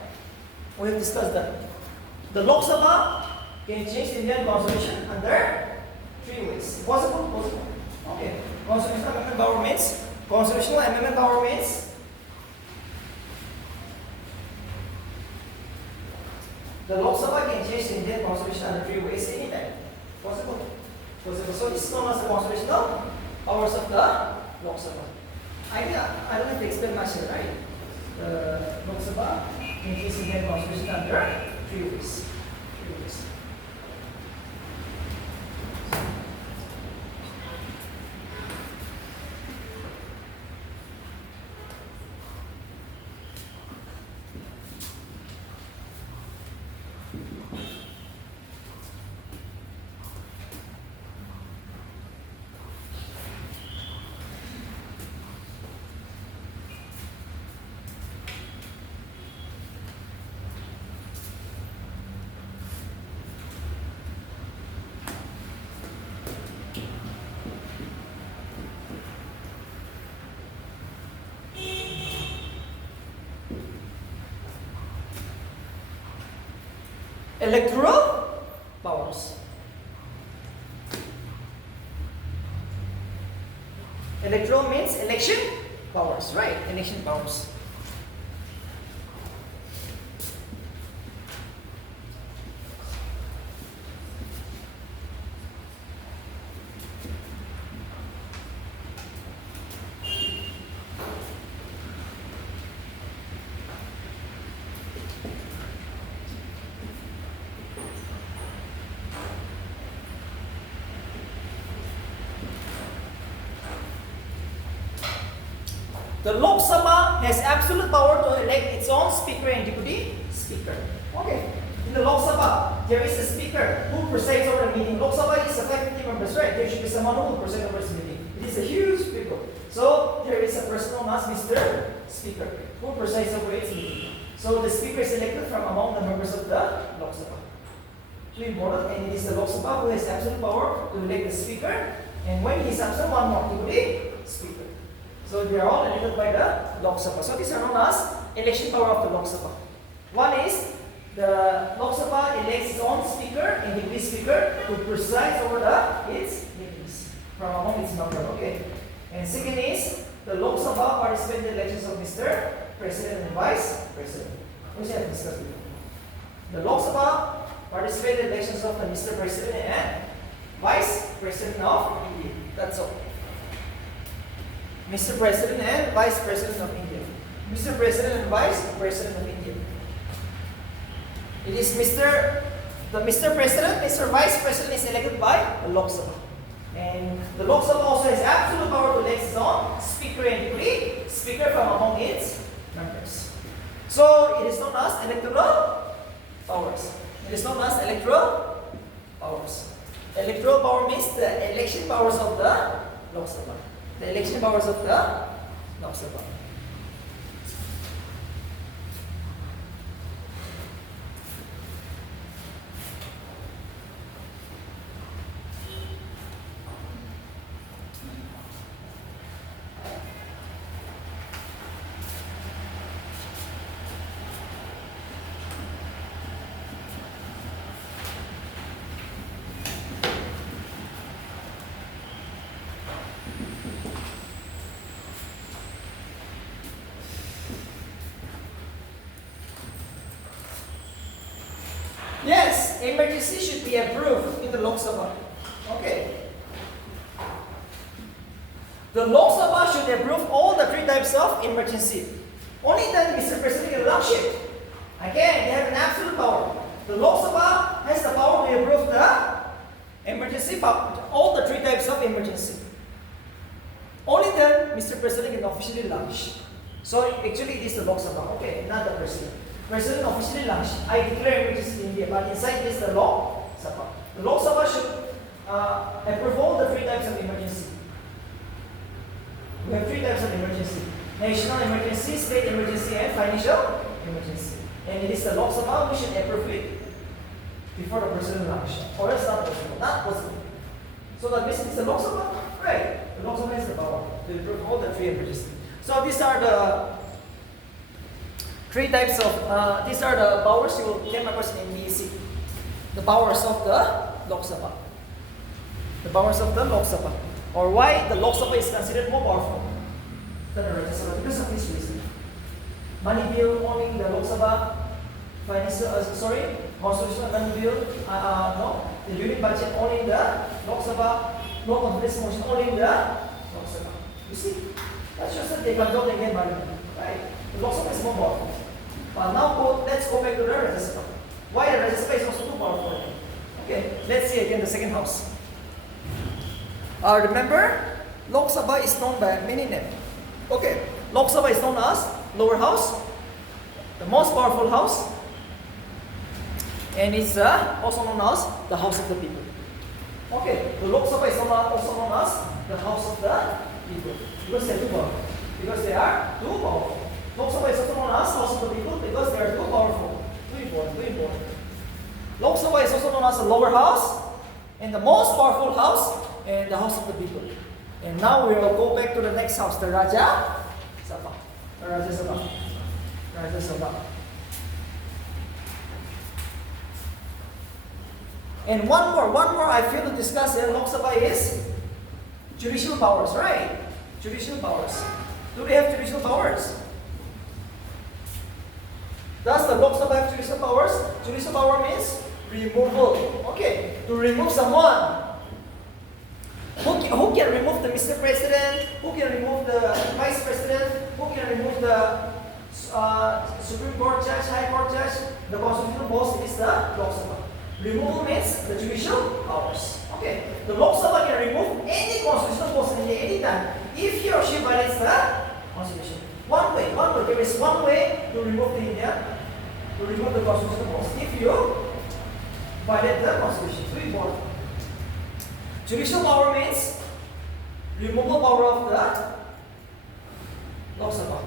We have discussed that. The Lok Sabha can change the Indian constitution under 3 ways. Possible? Possible. Okay. Constitutional amendment power means the Lok Sabha can change the Indian constitution under 3 ways anytime. Possible. Possible. So this is known as the constitutional powers of the Lok Sabha. I don't have to explain much here, right? The Lok Sabha can change the Indian constitution under 3 ways. electoral powers. Electoral means election powers, right? Election powers. The Lok Sabha has absolute power to elect its own speaker and deputy speaker. Okay. In the Lok Sabha, there is a speaker who presides over the meeting. Lok Sabha is 550 members, right? There should be someone who will preside over this meeting. It is a huge people. So there is a person known as Mr. Speaker who presides over its meeting. So the speaker is elected from among the members of the Lok Sabha. Too important, and it is the Lok Sabha who has absolute power to elect the speaker. And when he is absent, one more deputy speaker. So they are all elected by the Lok Sabha. So these are known as election power of the Lok Sabha. One is the Lok Sabha elects its own speaker and deputy speaker who presides over its meetings from among its members. Okay. And second is the Lok Sabha participates in the elections of Mr. President and Vice President. Which I have discussed before. The Lok Sabha participates in the elections of the Mr. President and Vice President of India. That's all. Mr. President and Vice President of India. Mr. President and Vice President of India. It is the Mr. President, Mr. Vice President is elected by the Lok Sabha. And the Lok Sabha also has absolute power to elect its own speaker and deputy speaker from among its members. So it is known as electoral powers. It is known as electoral powers. Electoral power means the election powers of the Lok Sabha. The election powers of the Lok Sabha. Yes, emergency should be approved in the Lok Sabha. Okay. The Lok Sabha should approve all the three types of emergency. Only then Mr. President can launch it. Again, they have an absolute power. The Lok Sabha has the power to approve the emergency power, all the three types of emergency. Only then Mr. President can officially launch. So actually it is the Lok Sabha, okay, not the President. President officially launched. I declare emergency in India, but inside this the Lok Sabha. The Lok Sabha should approve all the three types of emergency. We have three types of emergency: national emergency, state emergency, and financial emergency. And it is the Lok Sabha who should approve it before the President launch. Or else not possible. Not possible. So that means it's the Lok Sabha, right? The Lok Sabha has the power to approve all the three emergency. So these are the three types of, these are the powers you will came across in BEC. The powers of the Lok Sabha. The powers of the Lok Sabha. Or why the Lok Sabha is considered more powerful than the Rajya Sabha, because of this reason. Money bill only in the Lok Sabha, constitutional money bill, the union budget only in the Lok Sabha, no confidence motion only in the Lok Sabha. You see, that shows that they control the Indian parliament, right? The Lok Sabha is more powerful. But now let's go back to the Rajya Sabha. Why the Rajya Sabha is also too powerful? Okay, let's see again the second house. Remember, Lok Sabha is known by many names. Okay, Lok Sabha is known as lower house, the most powerful house, and it's also known as the house of the people. Okay, the Lok Sabha is also known as the house of the people because they are too powerful. Because they are too powerful. Lok Sabha is also known as house of the people because they are too powerful. Too important. Lok Sabha is also known as the lower house and the most powerful house and the house of the people. And now we will go back to the next house, the Rajya Sabha. The Rajya Sabha. Rajya Sabha. And one more I feel to discuss in Lok Sabha is judicial powers, right? Judicial powers. Do they have judicial powers? Does the Lok Sabha have judicial powers? Judicial power means removal. Okay, to remove someone. Who can remove the Mr. President? Who can remove the Vice President? Who can remove the Supreme Court judge, High Court judge? The constitutional boss is the Lok Sabha. Removal means the judicial powers. Okay, the Lok Sabha can remove any constitutional boss at any time if he or she violates the constitution. One way. There is one way to remove the constitutional boss. If you violate the constitution, so important. Judicial power means removal power of the Lok Sabha.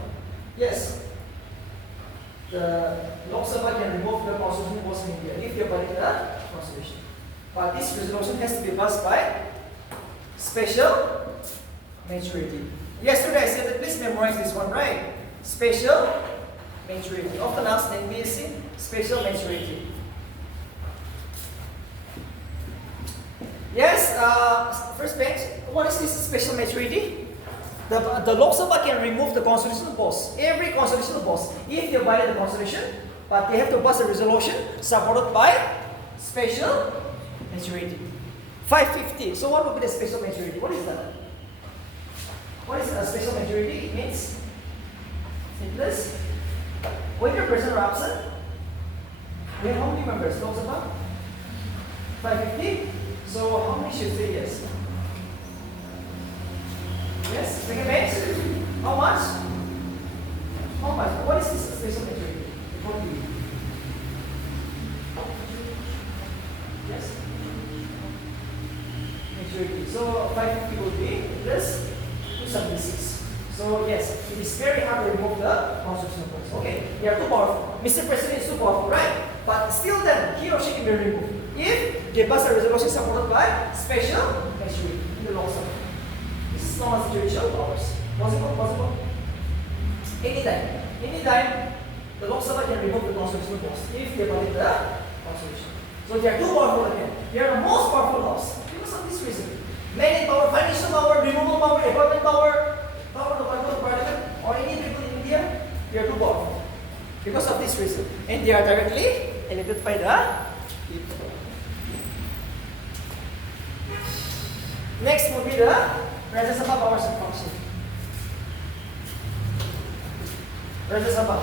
Yes. The Lok Sabha can remove the constitutional boss in India if you violate the constitution. But this resolution has to be passed by special majority. Yesterday I said that please memorize this one, right? Special majority. Often asked in BSc, special majority. Yes, first page. What is this special majority? The Lok Sabha can remove the constitutional boss, every constitutional boss, if they violate the constitution, but they have to pass a resolution supported by special majority. 550. So what would be the special majority? What is that? What is a special majority? It means simplest. Whether present or absent. We have how many members? Lok Sabha? 550. So how many should say yes? Yes? Second page? How much? How much? What is this special majority? Before you. Yes? Majority. So 550 would be plus 276. So yes, it is very hard to remove the constitutional boss. Okay, they are too powerful. Mr. President is too powerful, right? But still then, he or she can be removed if they pass a resolution supported by special majority in the Lok Sabha. This is known as judicial powers. Possible? Anytime, the Lok Sabha can remove the constitutional boss if they violate the constitution. So they are too powerful again. They are the most powerful laws because of this reason. Mandate power, financial power, removal power, appointment power, power to control parliament, or any people in India, they are too powerful because of this reason. And they are directly elected by the people. Next will be the Rajya Sabha powers and function. Rajya Sabha.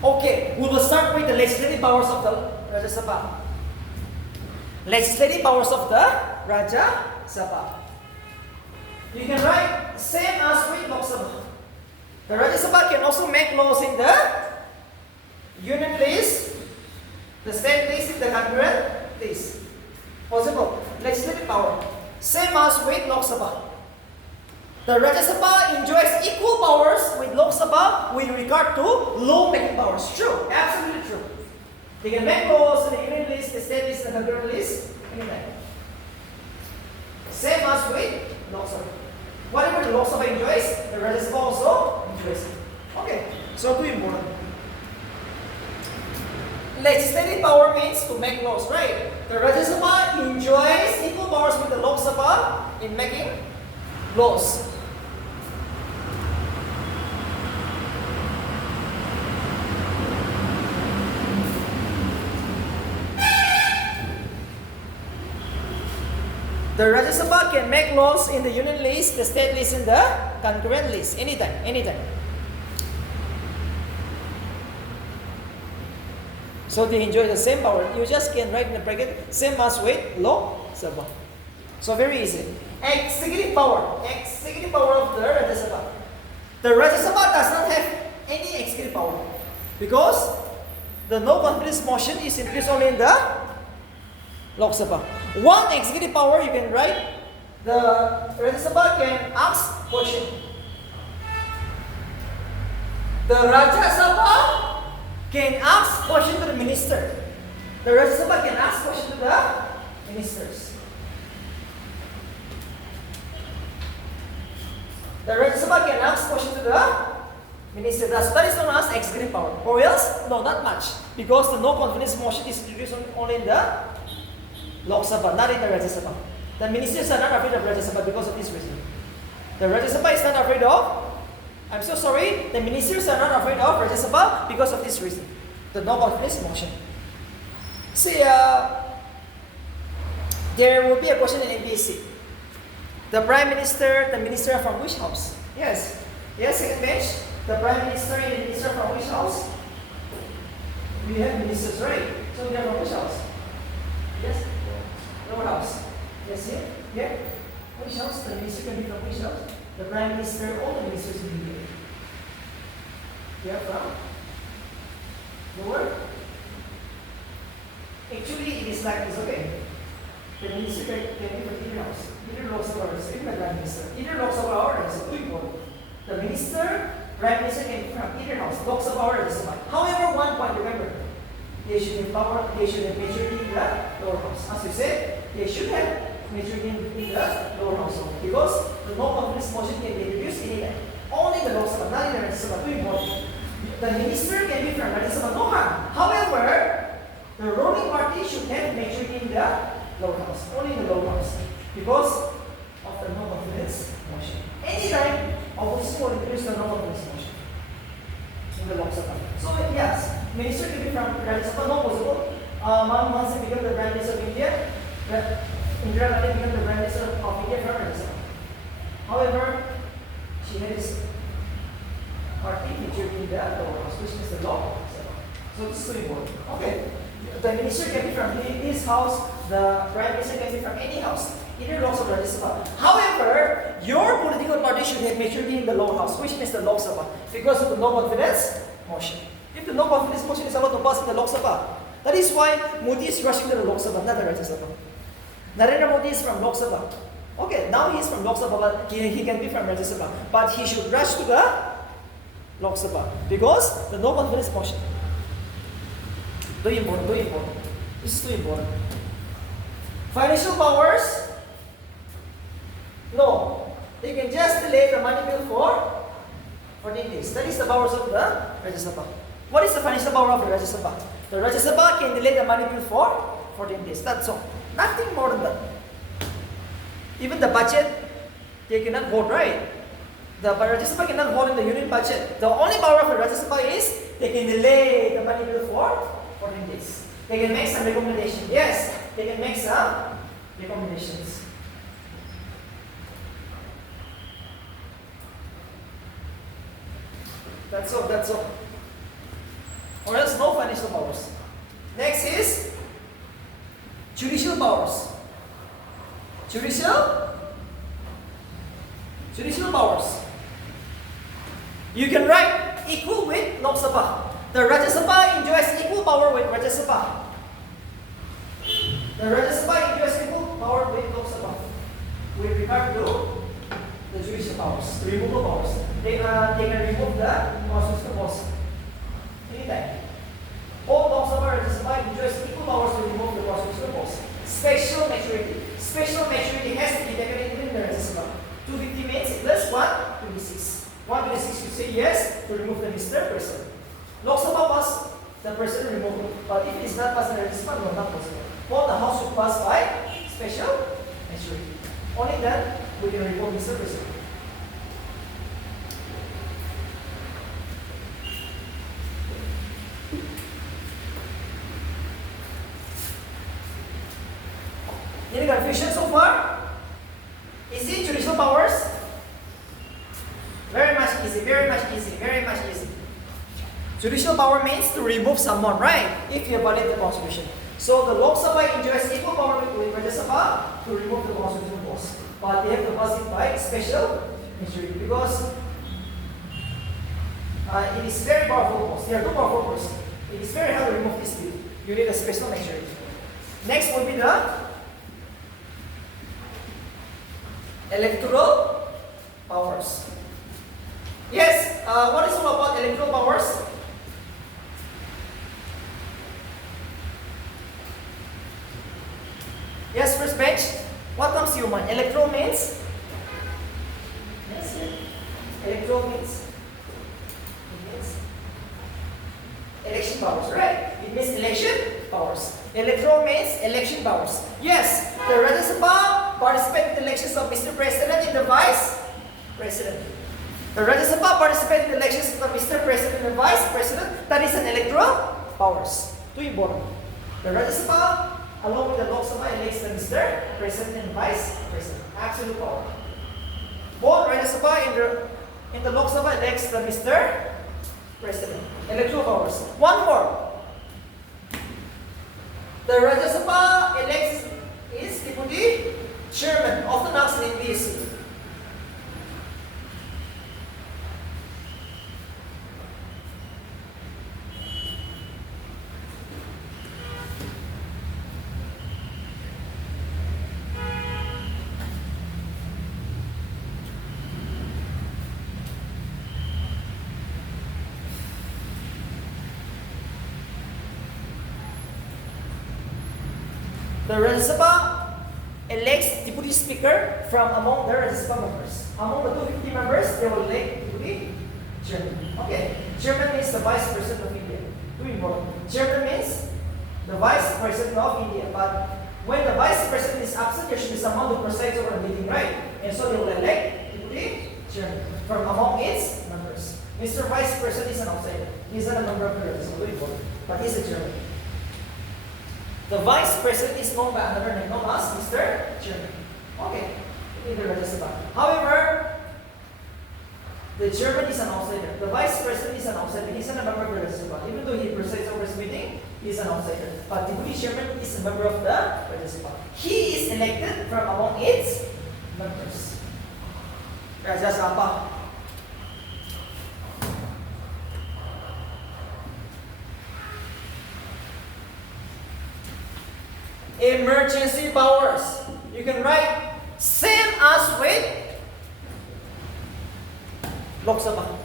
Okay, we will start with the legislative powers of the Rajya Sabha. Legislative powers of the Rajya Sabha. You can write same as with Lok Sabha. The Rajya Sabha can also make laws in the union list, the state list, and the concurrent list. Possible. Legislative power. Same as with Lok Sabha. The Rajya Sabha enjoys equal powers with Lok Sabha with regard to law-making powers. True, absolutely true. They can make laws in the union list, the state list, and the concurrent list anytime. Same as with Lok Sabha. Whatever the Lok Sabha enjoys, the Rajya Sabha also enjoys it. Okay, so too important. Legislative power means to make laws, right? The Rajya Sabha enjoys equal powers with the Lok Sabha in making laws. The Rajya Sabha can make laws in the union list, the state list, and the concurrent list anytime. So they enjoy the same power. You just can write in the bracket, same mass weight, Lok Sabha. So very easy. Executive power of the Rajya Sabha. The Rajya Sabha does not have any executive power because the no confidence motion is introduced only in the Lok Sabha. One executive power you can write, the Rajya Sabha can ask question. The Rajya Sabha can ask question to the minister. The Rajya Sabha can ask question to the ministers. The Rajya Sabha can ask question to the minister. That is known as executive power. Or else, no, not much. Because the no confidence motion is introduced only in the Lok Sabha, not in the Rajya Sabha. The ministers are not afraid of Rajya Sabha because of this reason. The Rajya Sabha is not afraid of, I'm so sorry, the ministers are not afraid of Rajya Sabha because of this reason. The no confidence motion. See, there will be a question in APSC. The Prime Minister, the Minister from which house? Yes. Yes, second bench. The Prime Minister and the Minister from which house? We have ministers, right? So we have from which house? Yes? Lower house. Yes, here? Here? Which house? The minister can be from which house? The Prime Minister, all the ministers will be here. Here from? Lower? Actually, it is like this, okay? The minister can be from either house. Either Lok Sabha or even the Prime Minister. Either Lok Sabha or Rajya Sabha. Two important. The minister, Prime Minister can be from either house, Lok Sabha or Rajya Sabha. However, one point, remember, they should have power, they should have majority in the lower house. As you said, they should have majority in the lower house only. Because the no confidence motion can be introduced anytime. Only the Lok Sabha, not in the Rajya Sabha. Two important. The minister can be from Rajya Sabha, no harm. However, the ruling party should have majority in the lower house, only in the lower house. Because of the no confidence motion. Anytime, opposition will introduce the no confidence motion in the Lok Sabha. So yes, minister can be from Rajya Sabha, no possible. Manmohan Singh became the Prime Minister of India. Indira Gandhi became the Prime Minister of India from Rajya Sabha. However, she had his party majority in the lower house, which is the Lok Sabha. So this is so important. Okay. The minister can be from his house, the Prime Minister can be from any house, either Lok Sabha or Rajya Sabha. However, your political party should have majority in the lower house, which means the Lok Sabha, because of the no confidence motion. If the no confidence motion is allowed to pass in the Lok Sabha, that is why Modi is rushing to the Lok Sabha, not the Rajya Sabha. Narendra Modi is from Lok Sabha. Okay, now he is from Lok Sabha, but he can be from Rajya Sabha. But he should rush to the Lok Sabha, because the no confidence motion. Too important. This is too important. Financial powers? No. They can just delay the money bill for 14 days. That is the powers of the Rajya Sabha. What is the financial power of the Rajya Sabha? The Rajya Sabha can delay the money bill for 14 days. That's all. Nothing more than that. Even the budget, they cannot vote, right? The Rajya Sabha cannot vote in the union budget. The only power of the Rajya Sabha is they can delay the money bill for 14 days. They can make some recommendations. Yes, they can make some recommendations. That's all. Or else no financial powers. Next is judicial powers. Judicial powers. You can write equal with Lok Sabha. The Rajya Sabha enjoys equal power with Rajya Sabha. The Rajya Sabha enjoys equal power with Lok Sabha with regard to the judicial powers, the removal powers. They can remove the constitutional laws anytime. All Lok Sabha Rajya Sabha enjoys equal powers to remove the constitutional laws. Special maturity. Special maturity has to be taken in the Rajya Sabha. 250 means plus 126. 126 you say yes to remove the Mr. Person. Lok Sabha pass the President removal, but if it is not passed in the Rajya Sabha, no, not possible. All the House should pass by special majority. Only then we can remove Mr. President. Any confusion so far? Is it judicial powers? Very much easy. Judicial power means to remove someone, right? If you violate the constitution. So the Lok Sabha enjoys equal power with Rajya Sabha to remove the constitutional laws. But they have to pass it by special majority because it is very powerful laws. There are two powerful laws. It is very hard to remove this bill. You need a special majority. Next will be the electoral powers. Yes, what is all about electoral powers? Yes, first bench. What comes to your mind? Electoral means? Yes, electoral means? It means election powers, right? It means election powers. Electoral means election powers. Yes, the Rajya Sabha participate in the elections of Mr. President and the Vice President. The Rajya Sabha participate in the elections of Mr. President and the Vice President. That is an electoral powers. Two important. The Rajya Sabha along with the Lok Sabha elects the Mr. President and Vice President. Absolute power. Both Rajya Sabha in the Lok Sabha elects the Mr. President. Electoral powers. One more. The Rajya Sabha elects his deputy chairman, often asked in NBSC. The Rajya Sabha elects deputy speaker from among the Rajya Sabha members. Among the 250 members, they will elect deputy chairman. Okay, chairman means the vice president of India. Too important. Chairman means the vice president of India. But when the vice president is absent, there should be someone who presides over the meeting, right? And so they will elect deputy chairman from among its members. Mr. Vice President is an outsider. He is not a member of the Rajya Sabha. Too important. But he is a chairman. The Vice President is known by another name, known as Mr. Chairman. Okay, in the Rajya Sabha. However, the Chairman is an outsider. The Vice President is an outsider. He is not a member of the Rajya Sabha. Even though he presides over this meeting, he is an outsider. But the Deputy Chairman is a member of the Rajya Sabha. He is elected from among its members. Rajya Sabha. Emergency powers. You can write same as with Lok Sabha.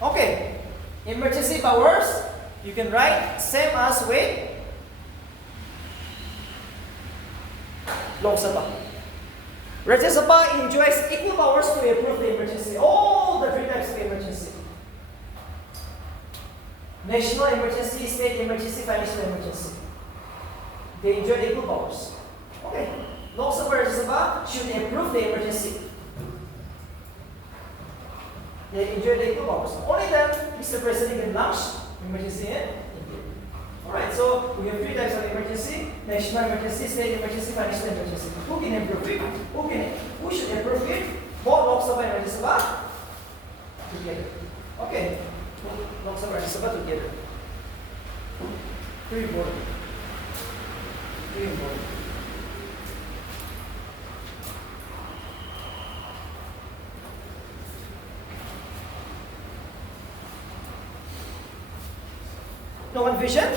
Okay. Emergency powers. You can write same as with Lok Sabha. Rajya Sabha enjoys equal powers to approve the emergency. All the three types of emergency. National emergency, state emergency, financial emergency. They enjoy equal powers. Okay. Lok Sabha, Rajya Sabha should approve the emergency. They enjoy the equal powers. Only then Mr. President can launch emergency in India. Alright, so we have three types of emergency: national emergency, state emergency, financial emergency. Who can approve it? Who should approve it? Both Lok Sabha and Rajya Sabha together. Okay. Lok Sabha and Rajya Sabha together. Very important. Very important. No confusion?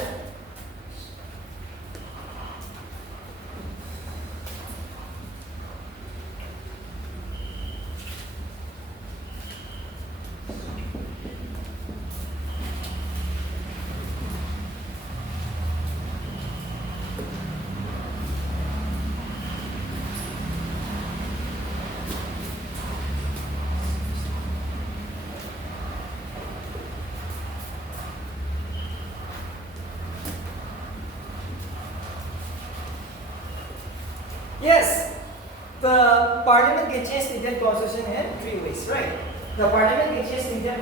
Yes, the Parliament can change the Indian Constitution in three ways, right? The Parliament can change the Indian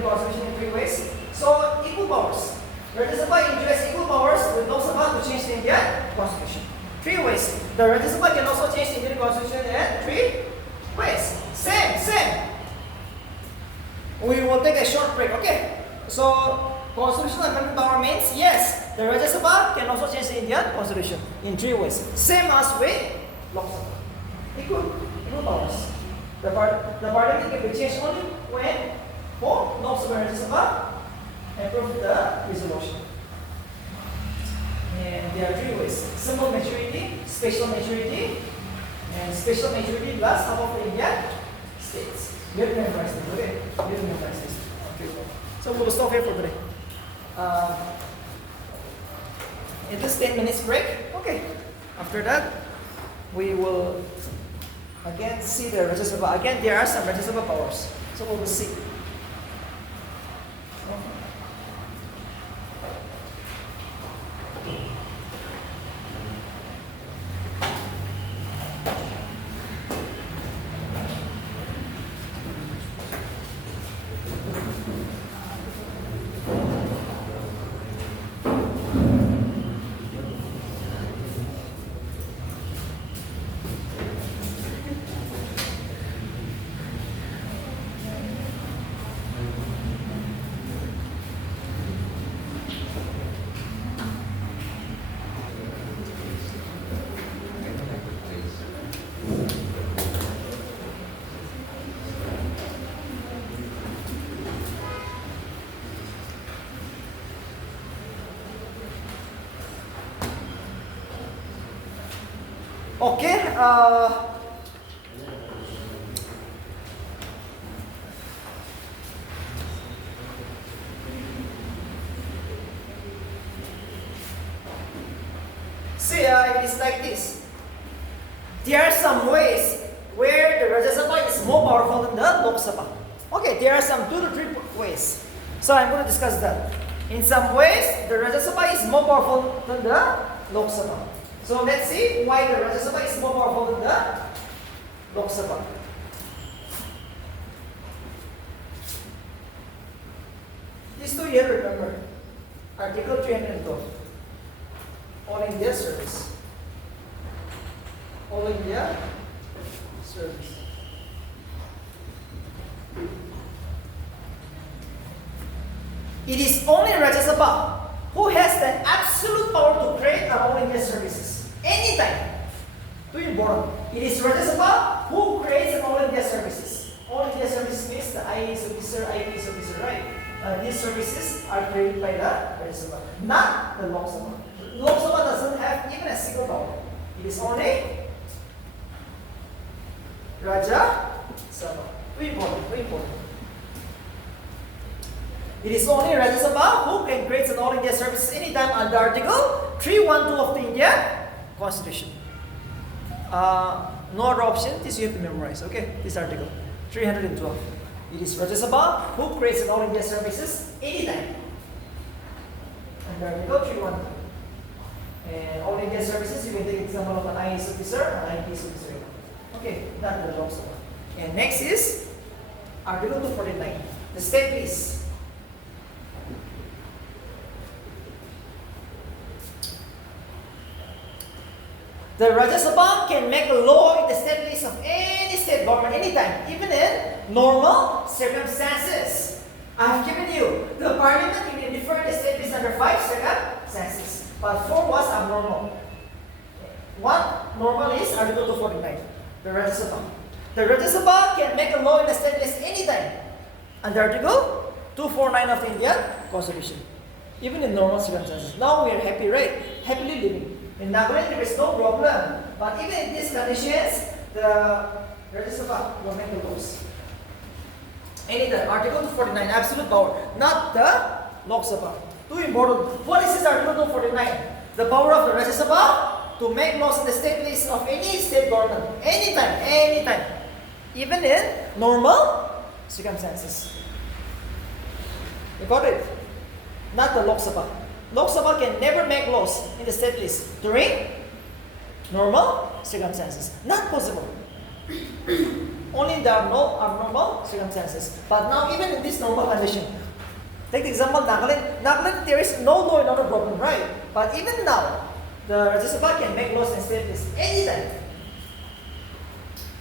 Constitution in three ways. So, equal powers. Rajya Sabha enjoys equal powers with Lok Sabha to change the Indian Constitution. Three ways. The Rajya Sabha can also change the Indian Constitution in three ways. Same. We will take a short break, okay? So constitutional amendment power means yes, the Rajya Sabha can also change the Indian constitution in 3 ways. Same as with Lok Sabha. Equal powers. The parliament can be changed only when both Lok Sabha and Rajya Sabha approve the resolution. And there are 3 ways: simple majority, special majority, and special majority plus half of the Indian states. You have to memorize this, okay? You have to memorize this. Okay. So we'll stop here for today. It is 10 minutes break. Okay. After that, we will again see the Rajya Sabha. Again, there are some Rajya Sabha powers. So we will see. Okay. See, it is like this. There are some ways where the Rajya Sabha is more powerful than the Lok Sabha. Okay, there are some 2 to 3 ways. So I'm going to discuss that. In some ways, the Rajya Sabha is more powerful than the Lok Sabha. So let's see why the Rajya Sabha is more powerful than the Lok Sabha. These 2 you have to remember. Article 312. All India Service. All India Service. It is only Rajya Sabha who has the absolute power to create All India Services. Anytime. Too important. It is Rajya Sabha who creates an All India Services. All India Services means the IAS officer, IPS officer, right? These services are created by the Rajya Sabha, not the Lok Sabha. Lok Sabha doesn't have even a single power. It is only Rajya Sabha. Very important, very important. It is only Rajya Sabha who can create an All India Services anytime under Article 312 of the Indian Constitution. No other option, this you have to memorize, okay? This article, 312. It is Rajya Sabha who creates an All India Services anytime under Article 312. And All India Services, you can take example of an IAS officer and IPS officer. Okay, not the Lok Sabha. And next is Article 249, the state police. The Rajya Sabha can make a law in the state list of any state government anytime, even in normal circumstances. I have given you the parliament can defer the state list under 5 circumstances, but 4 was abnormal. One normal is Article 249, the Rajya Sabha. The Rajya Sabha can make a law in the state list anytime under Article 249 of the Indian Constitution, even in normal circumstances. Now we are happy, right? Happily living. In Nagaland, there is no problem. But even in these conditions, the Rajya Sabha will make the laws. Anytime, Article 249, absolute power, not the Lok Sabha. Too important. What is this Article 249? The power of the Rajya Sabha to make laws in the state list of any state government. Anytime, anytime. Even in normal circumstances. You got it? Not the Lok Sabha. Lok Sabha can never make laws in the state list during normal circumstances. Not possible. Only in the abnormal circumstances. But now, even in this normal condition, take the example Nagaland. Nagaland, there is no law and order problem, right? But even now, the Rajya Sabha can make laws in state list anytime.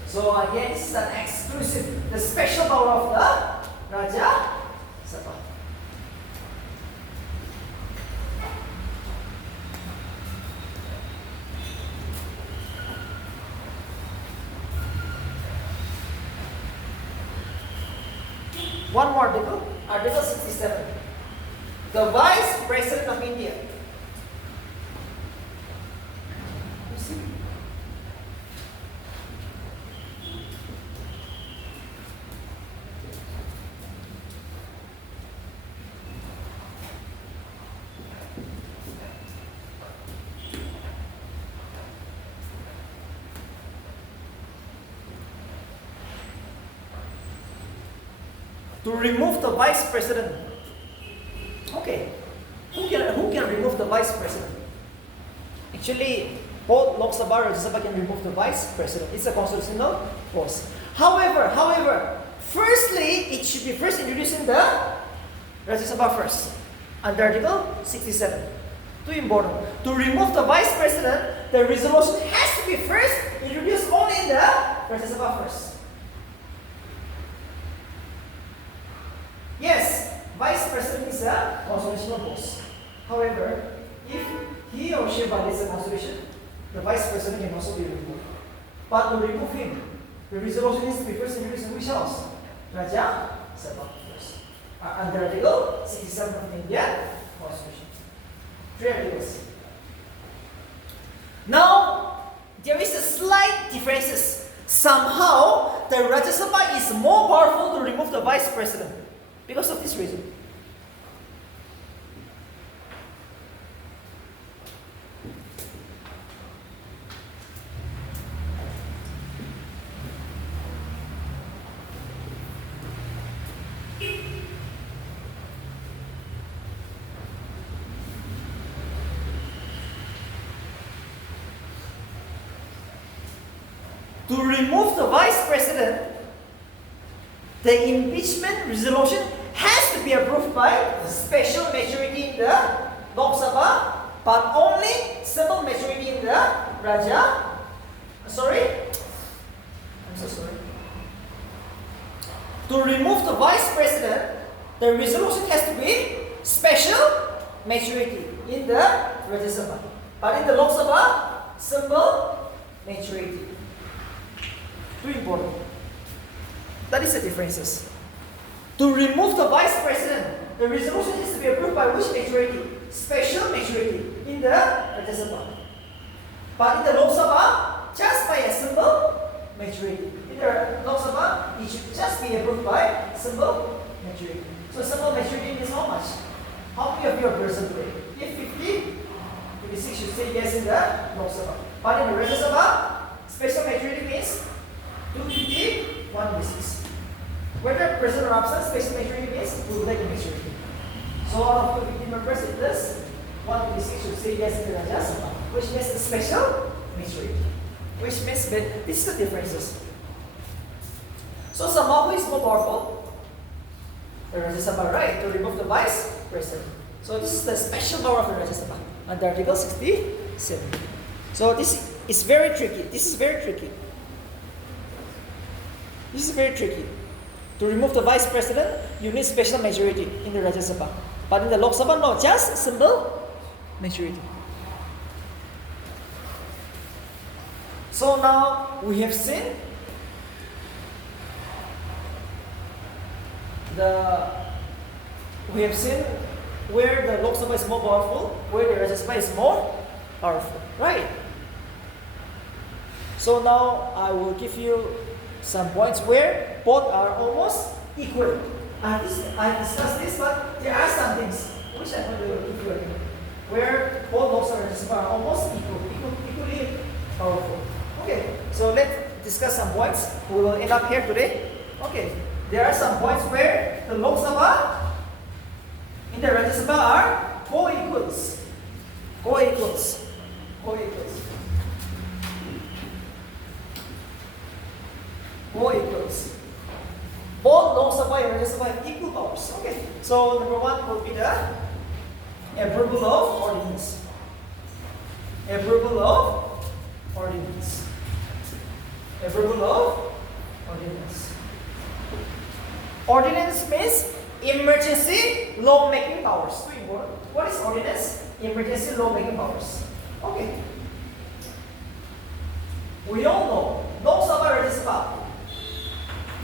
So again, this is an exclusive, the special power of the Rajya Sabha. One more article, Article 67. The Vice President of India. You see? To remove the Vice President. Okay. Who can remove the Vice President? Actually, both Lok Sabha and Rajya Sabha can remove the Vice President. It's a constitutional force. However, firstly, it should be first introduced in the Rajya Sabha first, under Article 67. Too important. To remove the Vice President, the resolution has to be first introduced only in the Rajya Sabha first. Yes, Vice President is a constitutional post. However, if he or she violates the Constitution, the Vice President can also be removed. But to remove him, the resolution needs to be first introduced in which house? Rajya Sabha first. Under Article 67 of the Indian Constitution. 3 articles. Now, there is a slight differences. Somehow, the Rajya Sabha is more powerful to remove the Vice President. Because of this reason. To remove the Vice President, the impeachment resolution has to be approved by special majority in the Lok Sabha, but only simple majority in the Rajya. I'm so sorry. To remove the Vice President, the resolution has to be special majority in the Rajya Sabha, but in the Lok Sabha, simple majority. Too important. That is the differences. To remove the Vice President, the resolution needs to be approved by which majority? Special majority in the Rajya Sabha. But in the Lok Sabha, just by a simple majority. In the Lok Sabha, it should just be approved by simple majority. So simple majority means how much? How many of you are present today? If 50, 56 should say yes in the Lok Sabha. But in the Rajya Sabha, special majority means 250, 156. Whether present or absent, special majority means we would like a majority. So out of 250 members in this, 156 should say yes in the Rajya Sabha, which means a special majority. Which means that this is the differences. So somehow who is more powerful? The Rajya Sabha, right? To remove the Vice President. So this is the special power of the Rajya Sabha under Article 67. So this is very tricky. This is very tricky. This is very tricky. To remove the Vice President, you need special majority in the Rajya Sabha. But in the Lok Sabha, no, just simple majority. So now we have seen where the Lok Sabha is more powerful, where the Rajya Sabha is more powerful, right? So now I will give you some points where both are almost equal. I discussed this, but there are some things which I'm going to give you again, where both Lok Sabha and Rajya Sabha are almost equally powerful. Okay, so let's discuss some points. We will end up here today. Okay, there are some points where the Lok Sabha and the Rajya Sabha are co-equals. Co-equals. Co-equals. Co-equals. Both Lok Sabha and Rajya Sabha have equal powers. Okay, so number one will be the approval of ordinance. Approval of ordinance. Approval of ordinance. Ordinance means emergency law-making powers. Too important. What is ordinance? Emergency law-making powers. Okay. We all know Lok Sabha, Rajya Sabha.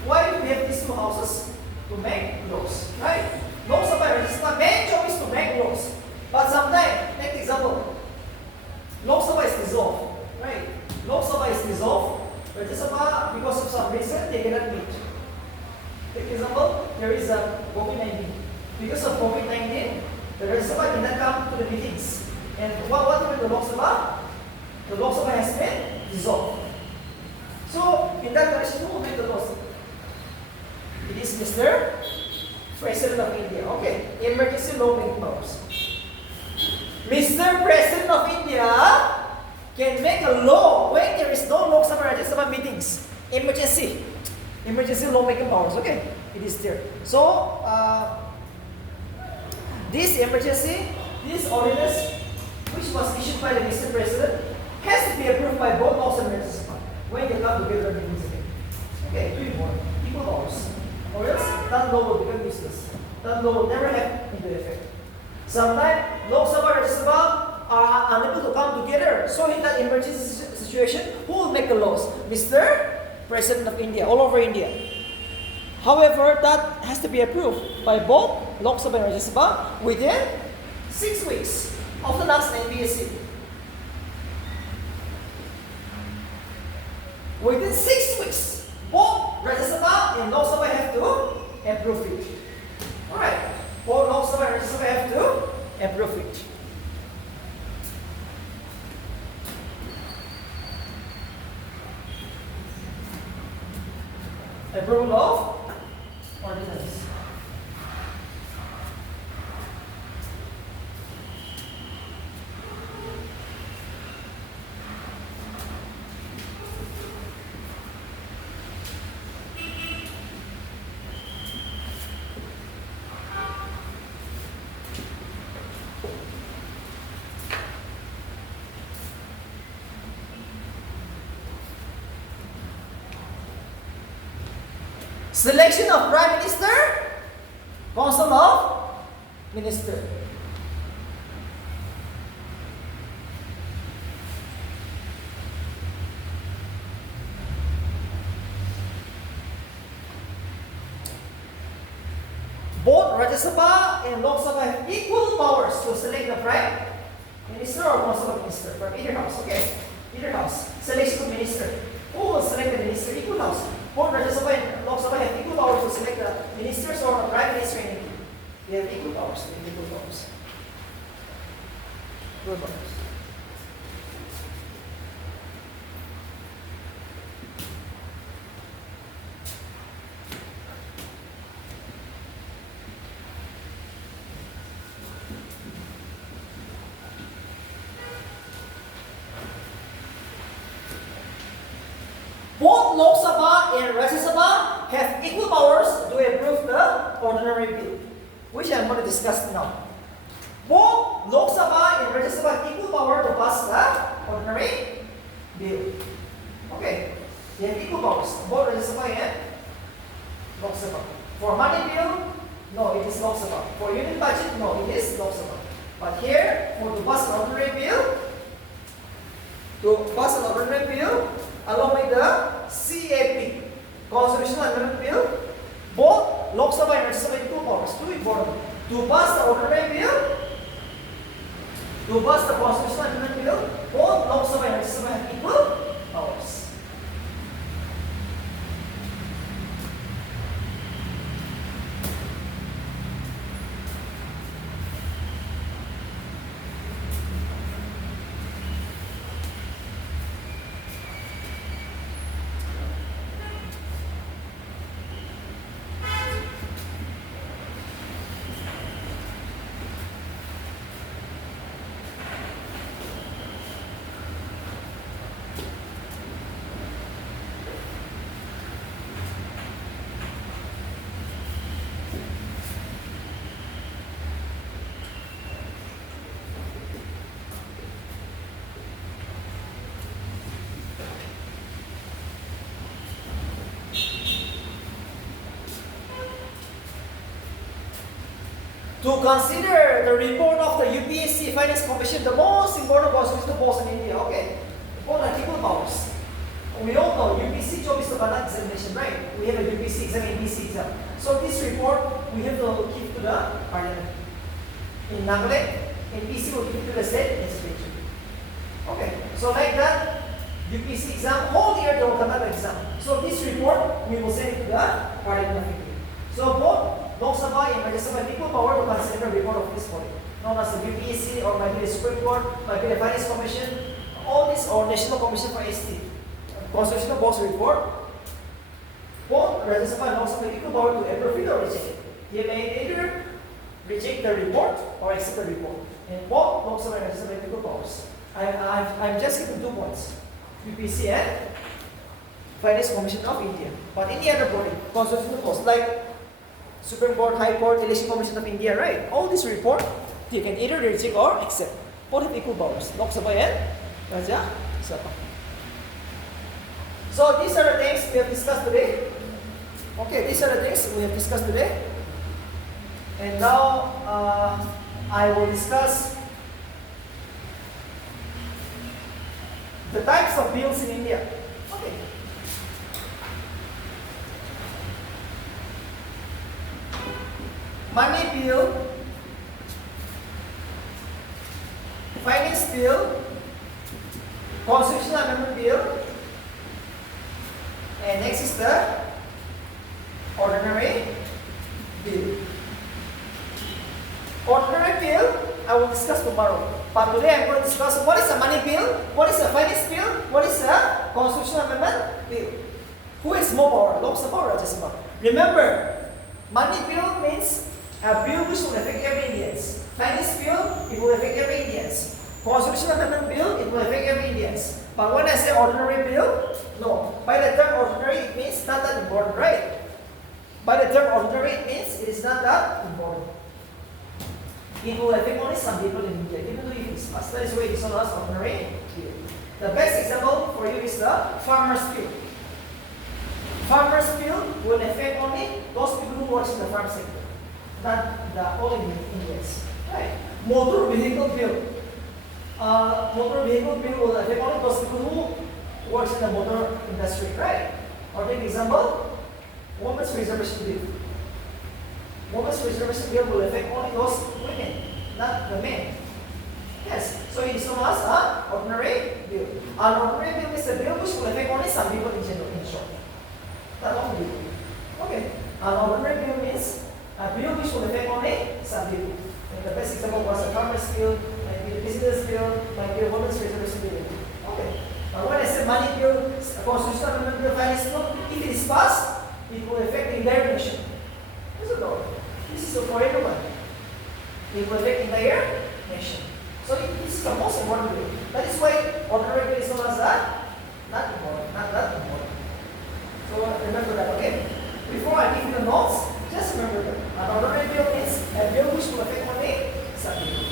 Why do we have these two houses? to make laws, right? Lok Sabha and Rajya Sabha main job is to make laws. But sometimes, take example, Lok Sabha is dissolved, right? Lok Sabha is dissolved. Rajya Sabha, because of some reason, they cannot meet. Take example, there is a COVID-19. Because of COVID-19, the Rajya Sabha cannot come to the meetings. And what happened to the Lok Sabha? The Lok Sabha has been dissolved. So, in that condition, who will make the laws? It is Mr. President of India. Okay, emergency lawmaking powers. Mr. President of India can make a law when there is no Lok Sabha Rajya Sabha meetings. Emergency lawmaking powers. Okay, it is there. So, this emergency, this ordinance, which was issued by the Mr. President, has to be approved by both Lok Sabha and Rajya Sabha when they come together in meetings again. Okay, 2 in 1, equal powers. Or else, that law will become useless. That law will never have into effect. Sometimes, Lok Sabha and Rajya Sabha are unable to come together. So, in that emergency situation, who will make the laws? Mr. President of India, all over India. However, that has to be approved by both Lok Sabha and Rajya Sabha within 6 weeks of the last NBSC. Within 6 weeks, both Rajya Sabha and Lok Sabha have to approve it. Alright, both Lok Sabha and Rajya Sabha have to approve it. Approval of ordinance. Selection of Prime Minister, Council of Minister. Both Rajya Sabha and Lok Sabha have equal powers to select the Prime Minister or Council of Minister from either house. Okay, either house. Selection of Minister. Who will select the Minister? Equal house. Both Rajya Sabha and Lok Sabha have equal powers to select the ministers or the Prime Minister in India. They have equal powers. Equal powers. Equal powers. Both Lok Sabha and Rajya Sabha have equal powers to approve the ordinary bill, which I'm going to discuss now. Both Lok Sabha and Rajya Sabha have equal power to pass the ordinary bill. Okay, they have equal powers, both Rajya Sabha and Lok Sabha. For money bill, no, it is Lok Sabha. For union budget, no, it is Lok Sabha. But here, for to pass an ordinary bill, along with the CAP, Constitutional Amendment Bill, both Lok Sabha and Rajya Sabha equal powers. Too important. To pass the ordinary bill, to pass the Constitutional Amendment Bill, both Lok Sabha and Rajya Sabha have equal powers. To consider the report of the UPSC Finance Commission, the most important constitutional post in India. Okay, both are equal powers. We all know UPC job is to conduct examination, right? We have a UPC exam, ABC exam. So this report we have to give to the parliament. In Nagaland, NPC will give to the state legislature. Okay, so like that, UPC exam, whole year they will conduct the exam. So this report we will send it to the parliament of India. So both Lok Sabha and Rajya Sabha have equal power to consider the report of this body, known as the UPSC or might be the Supreme Court, might be the Finance Commission, all this or National Commission for ST. Constitutional Board's report, both Rajya Sabha and Lok Sabha have equal power to approve or reject it. They may either reject the report or accept the report. And both Lok Sabha and Rajya Sabha have equal powers. I'm just giving 2 points, UPC and Finance Commission of India. But any other body, constitutional post like Supreme Court, High Court, Election Commission of India, right? All this report, they can either reject or accept. Both have equal powers, Lok Sabha and Rajya Sabha. So these are the things we have discussed today. Okay, these are the things we have discussed today. And now I will discuss the types of bills in India. Okay. Money bill, finance bill, constitutional amendment bill, and next is the ordinary bill. Ordinary bill I will discuss tomorrow. But today I'm going to discuss what is a money bill, what is a finance bill, what is a constitutional amendment bill. Who has more power, Lok Sabha or Rajya Sabha? Remember, money bill means a bill which will affect every Indian. Finance bill, it will affect every Indian. Constitutional amendment bill, it will affect every Indian. But when I say ordinary bill, no. By the term ordinary, it means not that important, right? By the term ordinary, it means it is not that important. It will affect only some people in India, even though it is fast. That is why it is known as ordinary bill. The best example for you is the farmer's bill. Farmer's bill will affect only those people who work in the farm sector, not the all Indians. Right? Motor vehicle bill. Motor vehicle bill will affect only those people who work in the motor industry, right? Or take example, women's reservation bill. Women's reservation bill will affect only those women, not the men. Yes, so it is known as an ordinary bill. An ordinary bill is a bill which will affect only some people in general, in short. Not all people. Okay, an ordinary bill means a bill which will affect only some people. And the best example was a farmer's bill, might be a business bill, might be a women's reservation bill. Okay, now when I say money bill, a constitutional amendment bill, finance bill, if it is passed, it will affect the entire nation. This is for everyone. It will affect the entire nation. So this is the most important bill. That is why ordinary bill is known as not important, not that important. So remember that, okay? Before I give you the notes, just remember that. An ordinary bill means a bill which will affect only some people.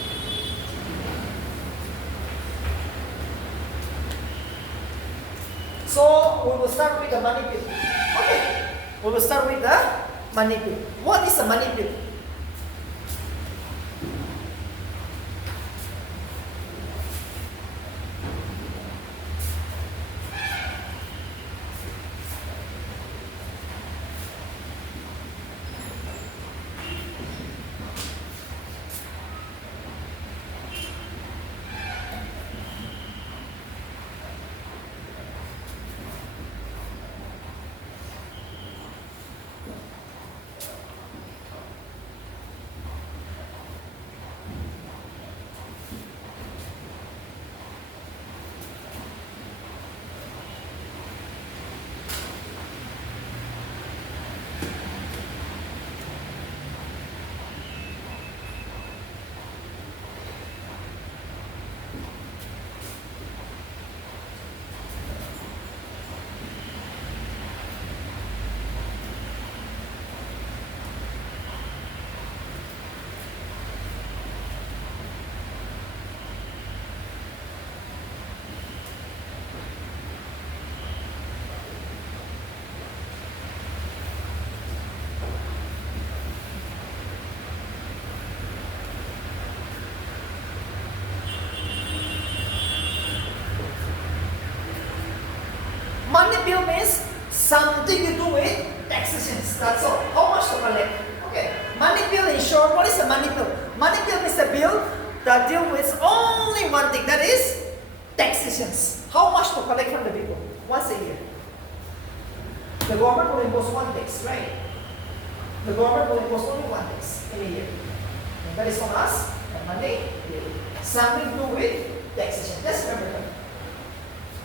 So we will start with the money bill. Okay. We will start with the money bill. What is a money bill? money bill means something to do with taxations. That's all. How much to collect? Okay. Money bill in short, what is a money bill? Money bill is a bill that deals with only one thing, that is taxations. How much to collect from the people once a year? The government will impose one tax, right? The government will impose only one tax in a year. And that is from us, the money bill. Something to do with taxation. Just remember that.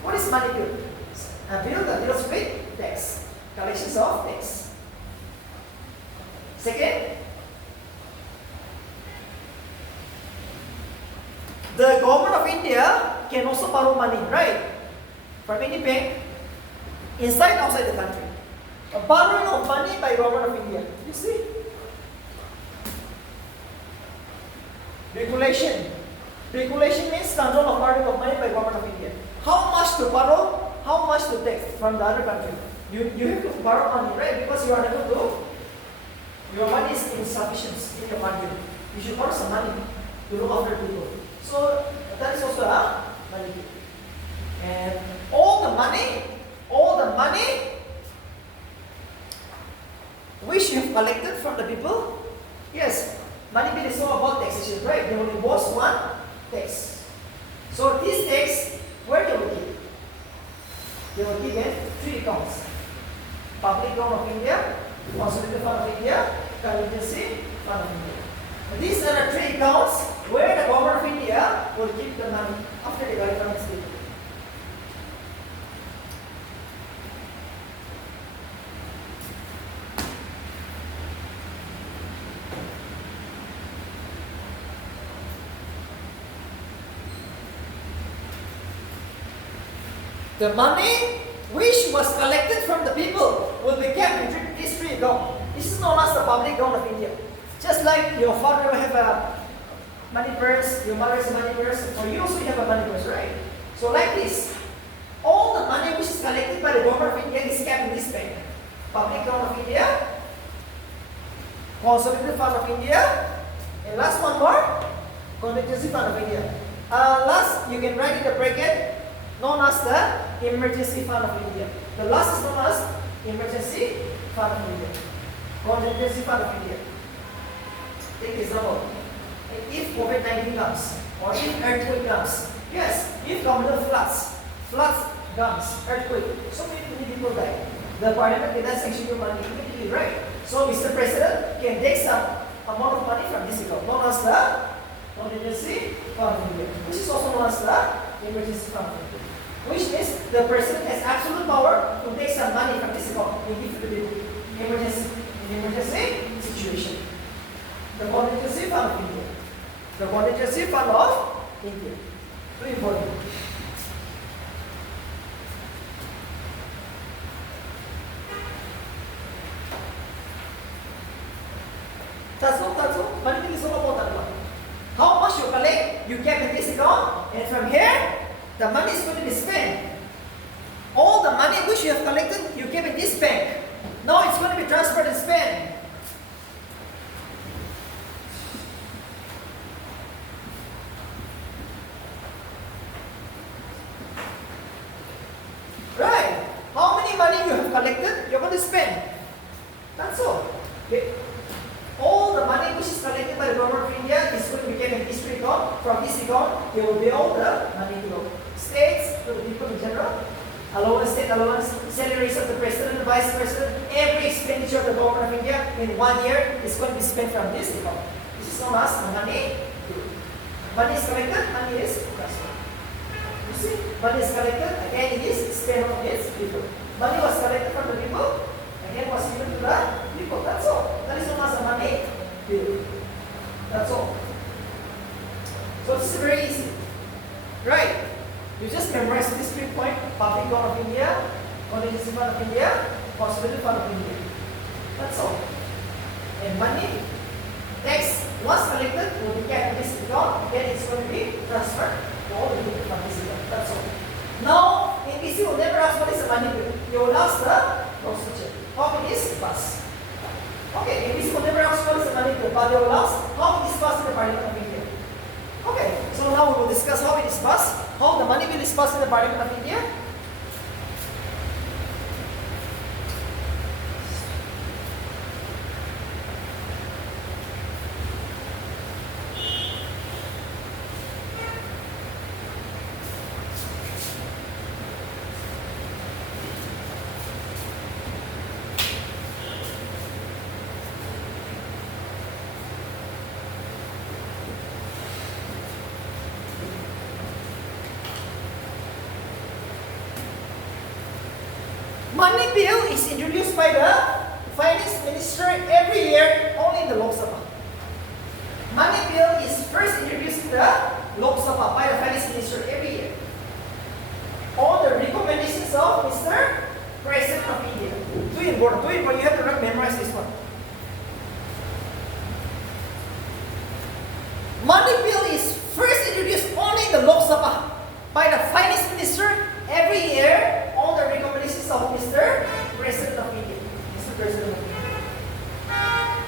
What is money bill? A bill that deals with tax. Collections of tax. Second, the government of India can also borrow money, right? From any bank, inside and outside the country. A borrowing of money by government of India. You see? Regulation. Regulation means control of borrowing of money by government of India. How much to borrow, how much to take from the other country. You have to borrow money, right? Because you are able to, your money is insufficient in your country. You should borrow some money to look after people. So that is also a money bill. And all the money which you have collected from the people, yes, money bill is all about taxation, right? They will impose one tax. So this tax, where they will keep? They will keep in three accounts. Public account of India, Consolidated Fund of India, Contingency Fund of India. And these are the three accounts where the government of India will keep the money after they got it from its people. The money which was collected from the people will be kept in these three accounts. This is known as the public account of India. Just like your father will have a money purse, your mother has a money purse, for you also you have a money purse, right? So like this, all the money which is collected by the government of India is kept in this bank. Public account of India, Consolidated Fund of India, and last one more, Contingency Fund of India. Last, you can write in the bracket, known as the Emergency Fund of India. The last is known as Emergency Fund of India. Contingency Fund of India. Take example. If COVID-19 comes, or if earthquake comes, yes, if communal floods comes, earthquake, so many people die. The parliament cannot sanction your money immediately, right? So Mr. President can take some amount of money from this account, known as the Contingency Fund of India, which is also known as the Emergency Fund of India. Which means the president has absolute power to take some money from this account and give to the emergency situation. The Contingency Fund of India. The Contingency Fund of India. Very important. That's all. Money bill is all about that one. How much you collect, you get in this account, and from here, the money is going to be spent. All the money which you have collected, you keep in this bank. Now it's going to be transferred and spent. Right. How many money you have collected, you're going to spend. That's all. Okay. All the money which is collected by the government of India is going to be kept in this account. From this account, they will be all the money to go. States, to the people in general, allowance, state allowance, salaries of the president and vice president, every expenditure of the government of India in 1 year is going to be spent from this account. This is known as the money. Money is collected, money is transferred. You see, money is collected, again it is spent on its people. Money was collected from the people, again was given to the people. That's all. That is known as the money bill. That's all. So this is very easy. Right? You just memorize this 3 points: Public Account of India, Contingency Fund of India, Consolidated Fund of India. That's all. And money, tax, once collected, will be kept in this account, then it's going to be transferred to all the people from this account. That's all. Now, NBC will never ask what is the money bill. You will ask the procedure. How it is passed. Okay, NBC will never ask what is the money bill, but they will ask how it is passed in the Parliament of India. Okay, so now we will discuss how it is passed, how the money bill is passed in the Parliament of India. Money bill is introduced by the finance minister every year only in the Lok Sabha. Money bill is first introduced in the Lok Sabha by the finance minister every year. On the recommendations of Mr. President of India. Too important. You have to memorize this one. Money bill is first introduced only in the Lok Sabha by the finance minister every year on the recommendations of Mr. President of India. Mr. President of India.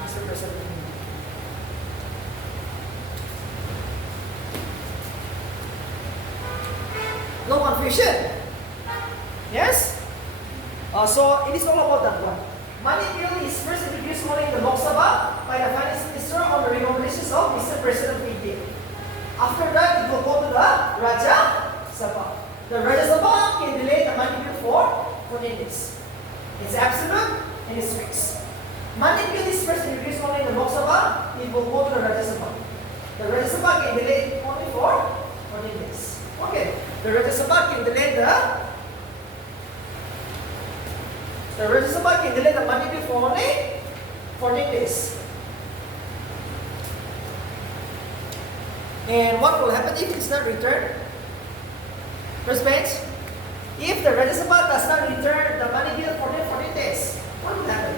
Mr. President of India. No confusion. Yes? So it is all about that one. Money bill is first introduced only in the Lok Sabha by the finance minister on the recommendations of Mr. President of India. After that, it will go to the Rajya Sabha. The Rajya Sabha can delay the money bill for 14 days. It's absolute and it's fixed. Money bill is first introduced only in the Lok Sabha. It will go to the Rajya Sabha. The Rajya Sabha can delay it only for 14 days. Okay. The Rajya Sabha can delay the money bill for only 14 days. And what will happen if it's not returned? First page. If the Rajya Sabha does not return the money bill for 14 days, what will happen?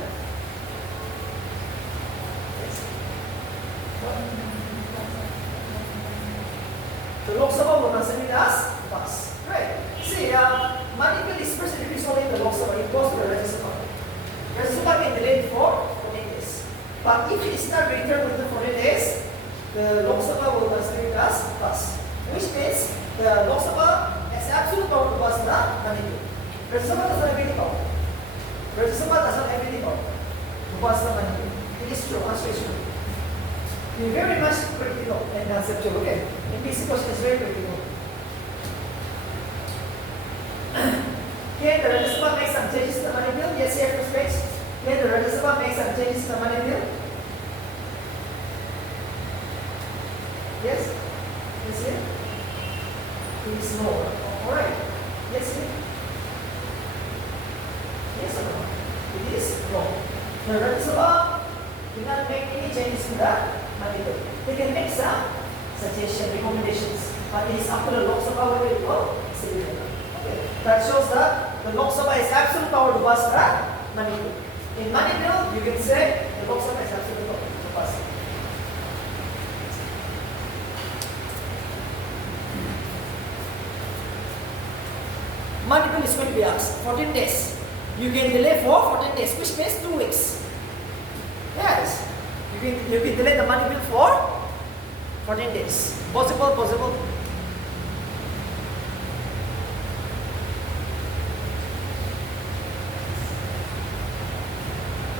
The Lok Sabha will consider it as pass. Right. See, money bill is first introduced only in the Lok Sabha. It goes to the Rajya Sabha. Rajya Sabha can delay it for 14 days. But if it is not returned within 14 days, the Lok Sabha will consider it as pass. Which means the Lok Sabha has absolute power to pass the money bill. Rajya Sabha does not have any power. Rajya Sabha does not have any power to pass the money bill. It is true, answer is true. Be very much critical and conceptual. Okay. In basic question is very critical. Can the Rajya Sabha make some changes to the money bill? Yes, here first page. Can the Rajya Sabha make some changes to the money bill? Yes? Yes, here? Please no. Alright. Yes, here? Yes or no? It is no. The Rajya Sabha cannot make any changes to the money bill. They can make some suggestions, recommendations, but it is up to the Lok Sabha whether it will consider it. Okay. That shows that the Lok Sabha has absolute power to pass the money bill. In money bill, you can say the Lok Sabha has absolute power to pass it. Money bill is going to be asked 14 days. You can delay for 14 days, which means 2 weeks. Yes. You can delay the money bill for 14 days. Possible.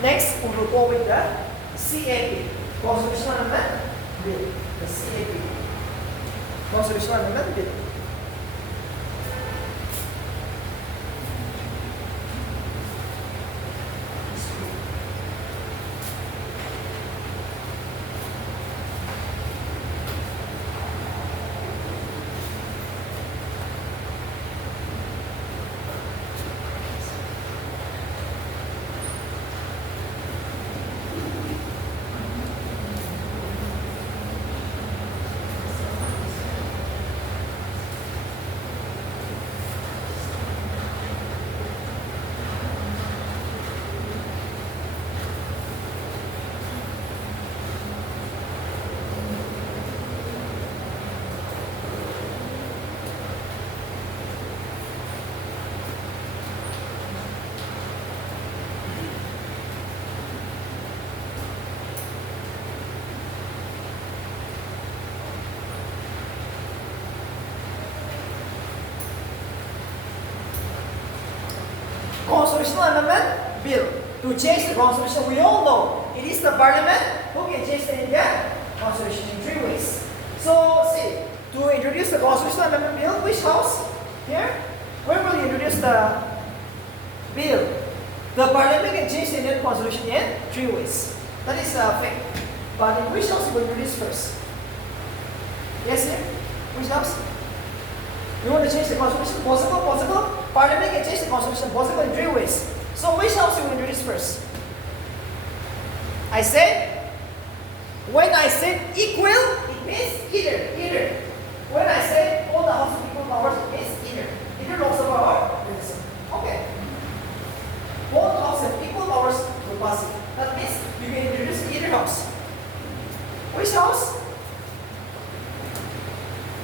Next, we will go with the CAB, Constitutional Amendment Bill. The CAB, Constitutional Amendment Bill. Constitutional Amendment Bill. To change the Constitution, we all know it is the Parliament who can change the Indian Constitution in 3 ways. So, see, to introduce the Constitutional Amendment Bill, which house? Here? Where will you introduce the bill? The Parliament can change the Indian Constitution in 3 ways. That is a fact. But in which house will you introduce first? Yes, sir? Which house? You want to change the Constitution? Possible? Parliament can change the constitution possible in three ways. So which house you will introduce first? I said, when I said equal, it means either. When I said all the houses of equal powers, it means either Lok Sabha or Rajya Sabha. Okay. Both houses have equal powers to pass it. That means you can introduce either house. Which house?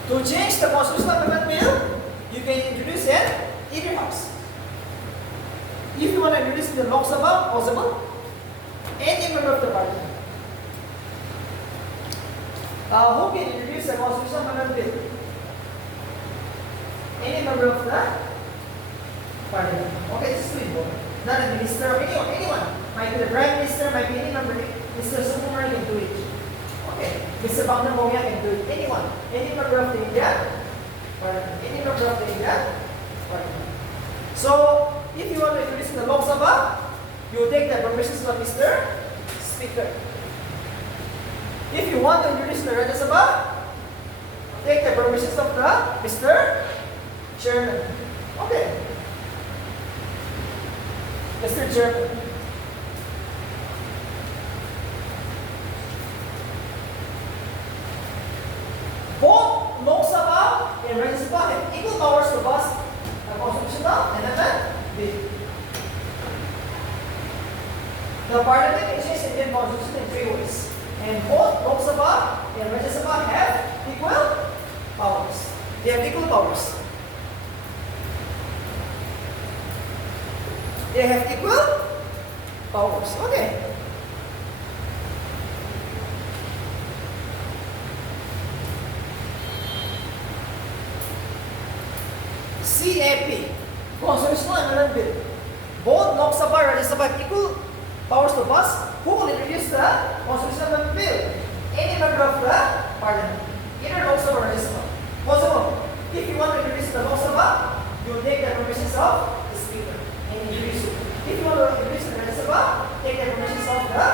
To change the constitutional amendment bill, you can introduce either house. If you want to introduce in the Lok Sabha, possible, any member of the parliament. Who can introduce a constitutional amendment bill? Any member of the parliament. Okay, this is too important. Not a minister or anyone. Might be the prime minister, might be any member. Mr. Sukumar can do it. Okay. Mr. Bangna Moya can do it. Anyone. Any member of the India parliament. Any member of the India parliament. So, if you want to introduce in the Lok Sabha, you will take the permissions of Mr. Speaker. If you want to introduce the Rajya Sabha, take the permissions of the Mr. Chairman. Okay. Mr. Chairman. Both Lok Sabha and Rajya Sabha have equal powers to pass a constitutional amendment bill. The parliament can change the Indian constitution in three ways. And both Lok Sabha and Rajya Sabha have equal powers. They have equal powers. They have equal powers. Okay. CAP, Constitutional Amendment Bill. Both Lok Sabha and Rajya Sabha have equal powers to pass. Who will introduce the Constitutional Amendment Bill? Any member of the parliament. Either Lok Sabha or Rajya Sabha. Possible. If you want to introduce the Lok Sabha, you will take the permissions of the Speaker and introduce it. If you want to introduce the Rajya Sabha, take the permissions of the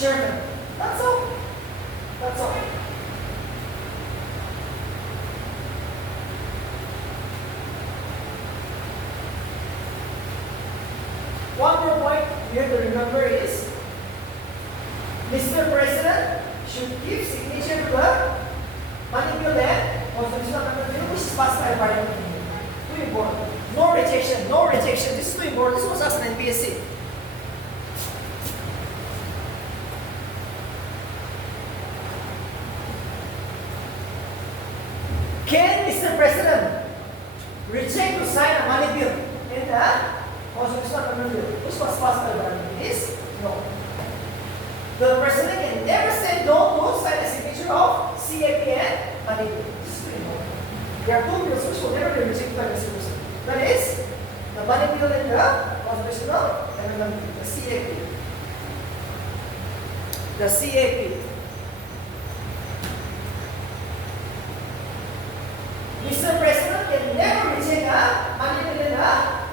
Chairman. That's all. That's all. One more point you have to remember is Mr. President should give signature to the money bill and constitutional amendment bill which is passed by the parliament. Too important. No rejection, no rejection. This is too important. This was asked in NPSC. Can Mr. President reject to sign a money bill in the constitutional amendment bill which was passed by the parliament? Is no. The president can never say no to sign a signature of CAP and money bill. This is very important. There are two bills which will never be rejected by Mr. President. That is the money bill and the constitutional amendment bill, the CAP. The CAP. Mr. President can never reject a money bill and the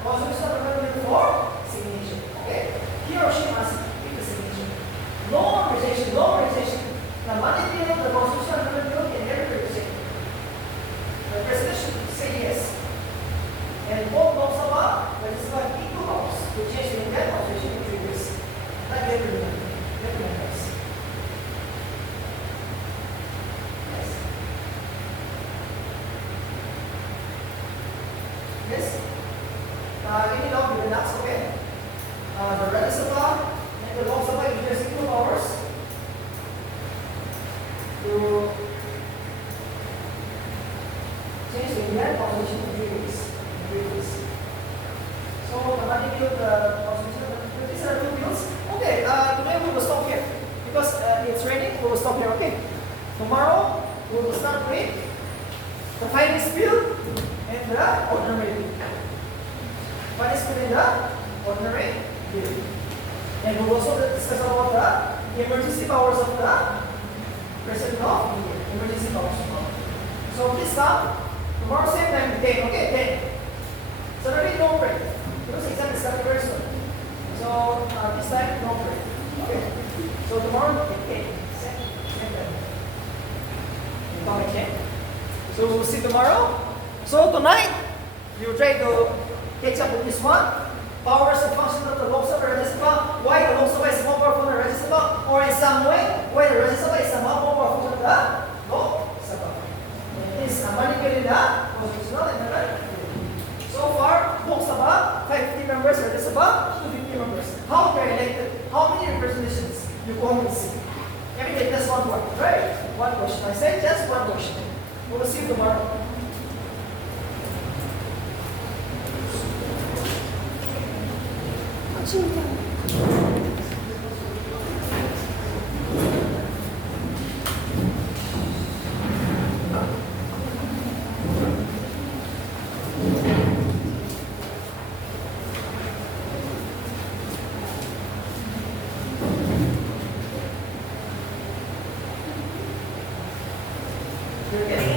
constitutional amendment bill for signature. Okay? He or she must give the signature. No rejection, no rejection. The money bill, the constitutional amendment bill can never be rejected. The president should say yes. And both Lok Sabha, Rajya Sabha have equal powers to change the Indian constitution in 3 years. That you have to remember. You have to remember this. Yes. Yes. Any doubt you can ask, okay? The Rajya Sabha and the Lok Sabha have equal powers to change the Indian constitution in 3 weeks. So the money bill, the constitution, these are 2 bills. Okay, today we will stop here because it's raining. We will stop here. Okay. Tomorrow we will start with the finance bill and the ordinary bill. Finance bill and the ordinary bill. And we will also discuss about the emergency powers of the President of India. Emergency powers. So please come tomorrow same time 10. Okay, 10. Saturday no break because exam is coming very soon. So this time no break. Okay. So tomorrow at 10. Same time. You come at 10. So we'll see tomorrow. So tonight you try to catch up with this one. Power is a function of the Log Sabha resistor. Why the Log Sabha is more powerful than the resistor? Or in some way, why the resistor is somehow more powerful than the Log Sabha. It is manipulated the positional and the right. So far, Log Sabha, 550 members, Rajya Sabha, 250 members. How they are elected? How many representations you commonly see? Every day, just one word, right? One question. I said just one question. We will see you tomorrow. You're getting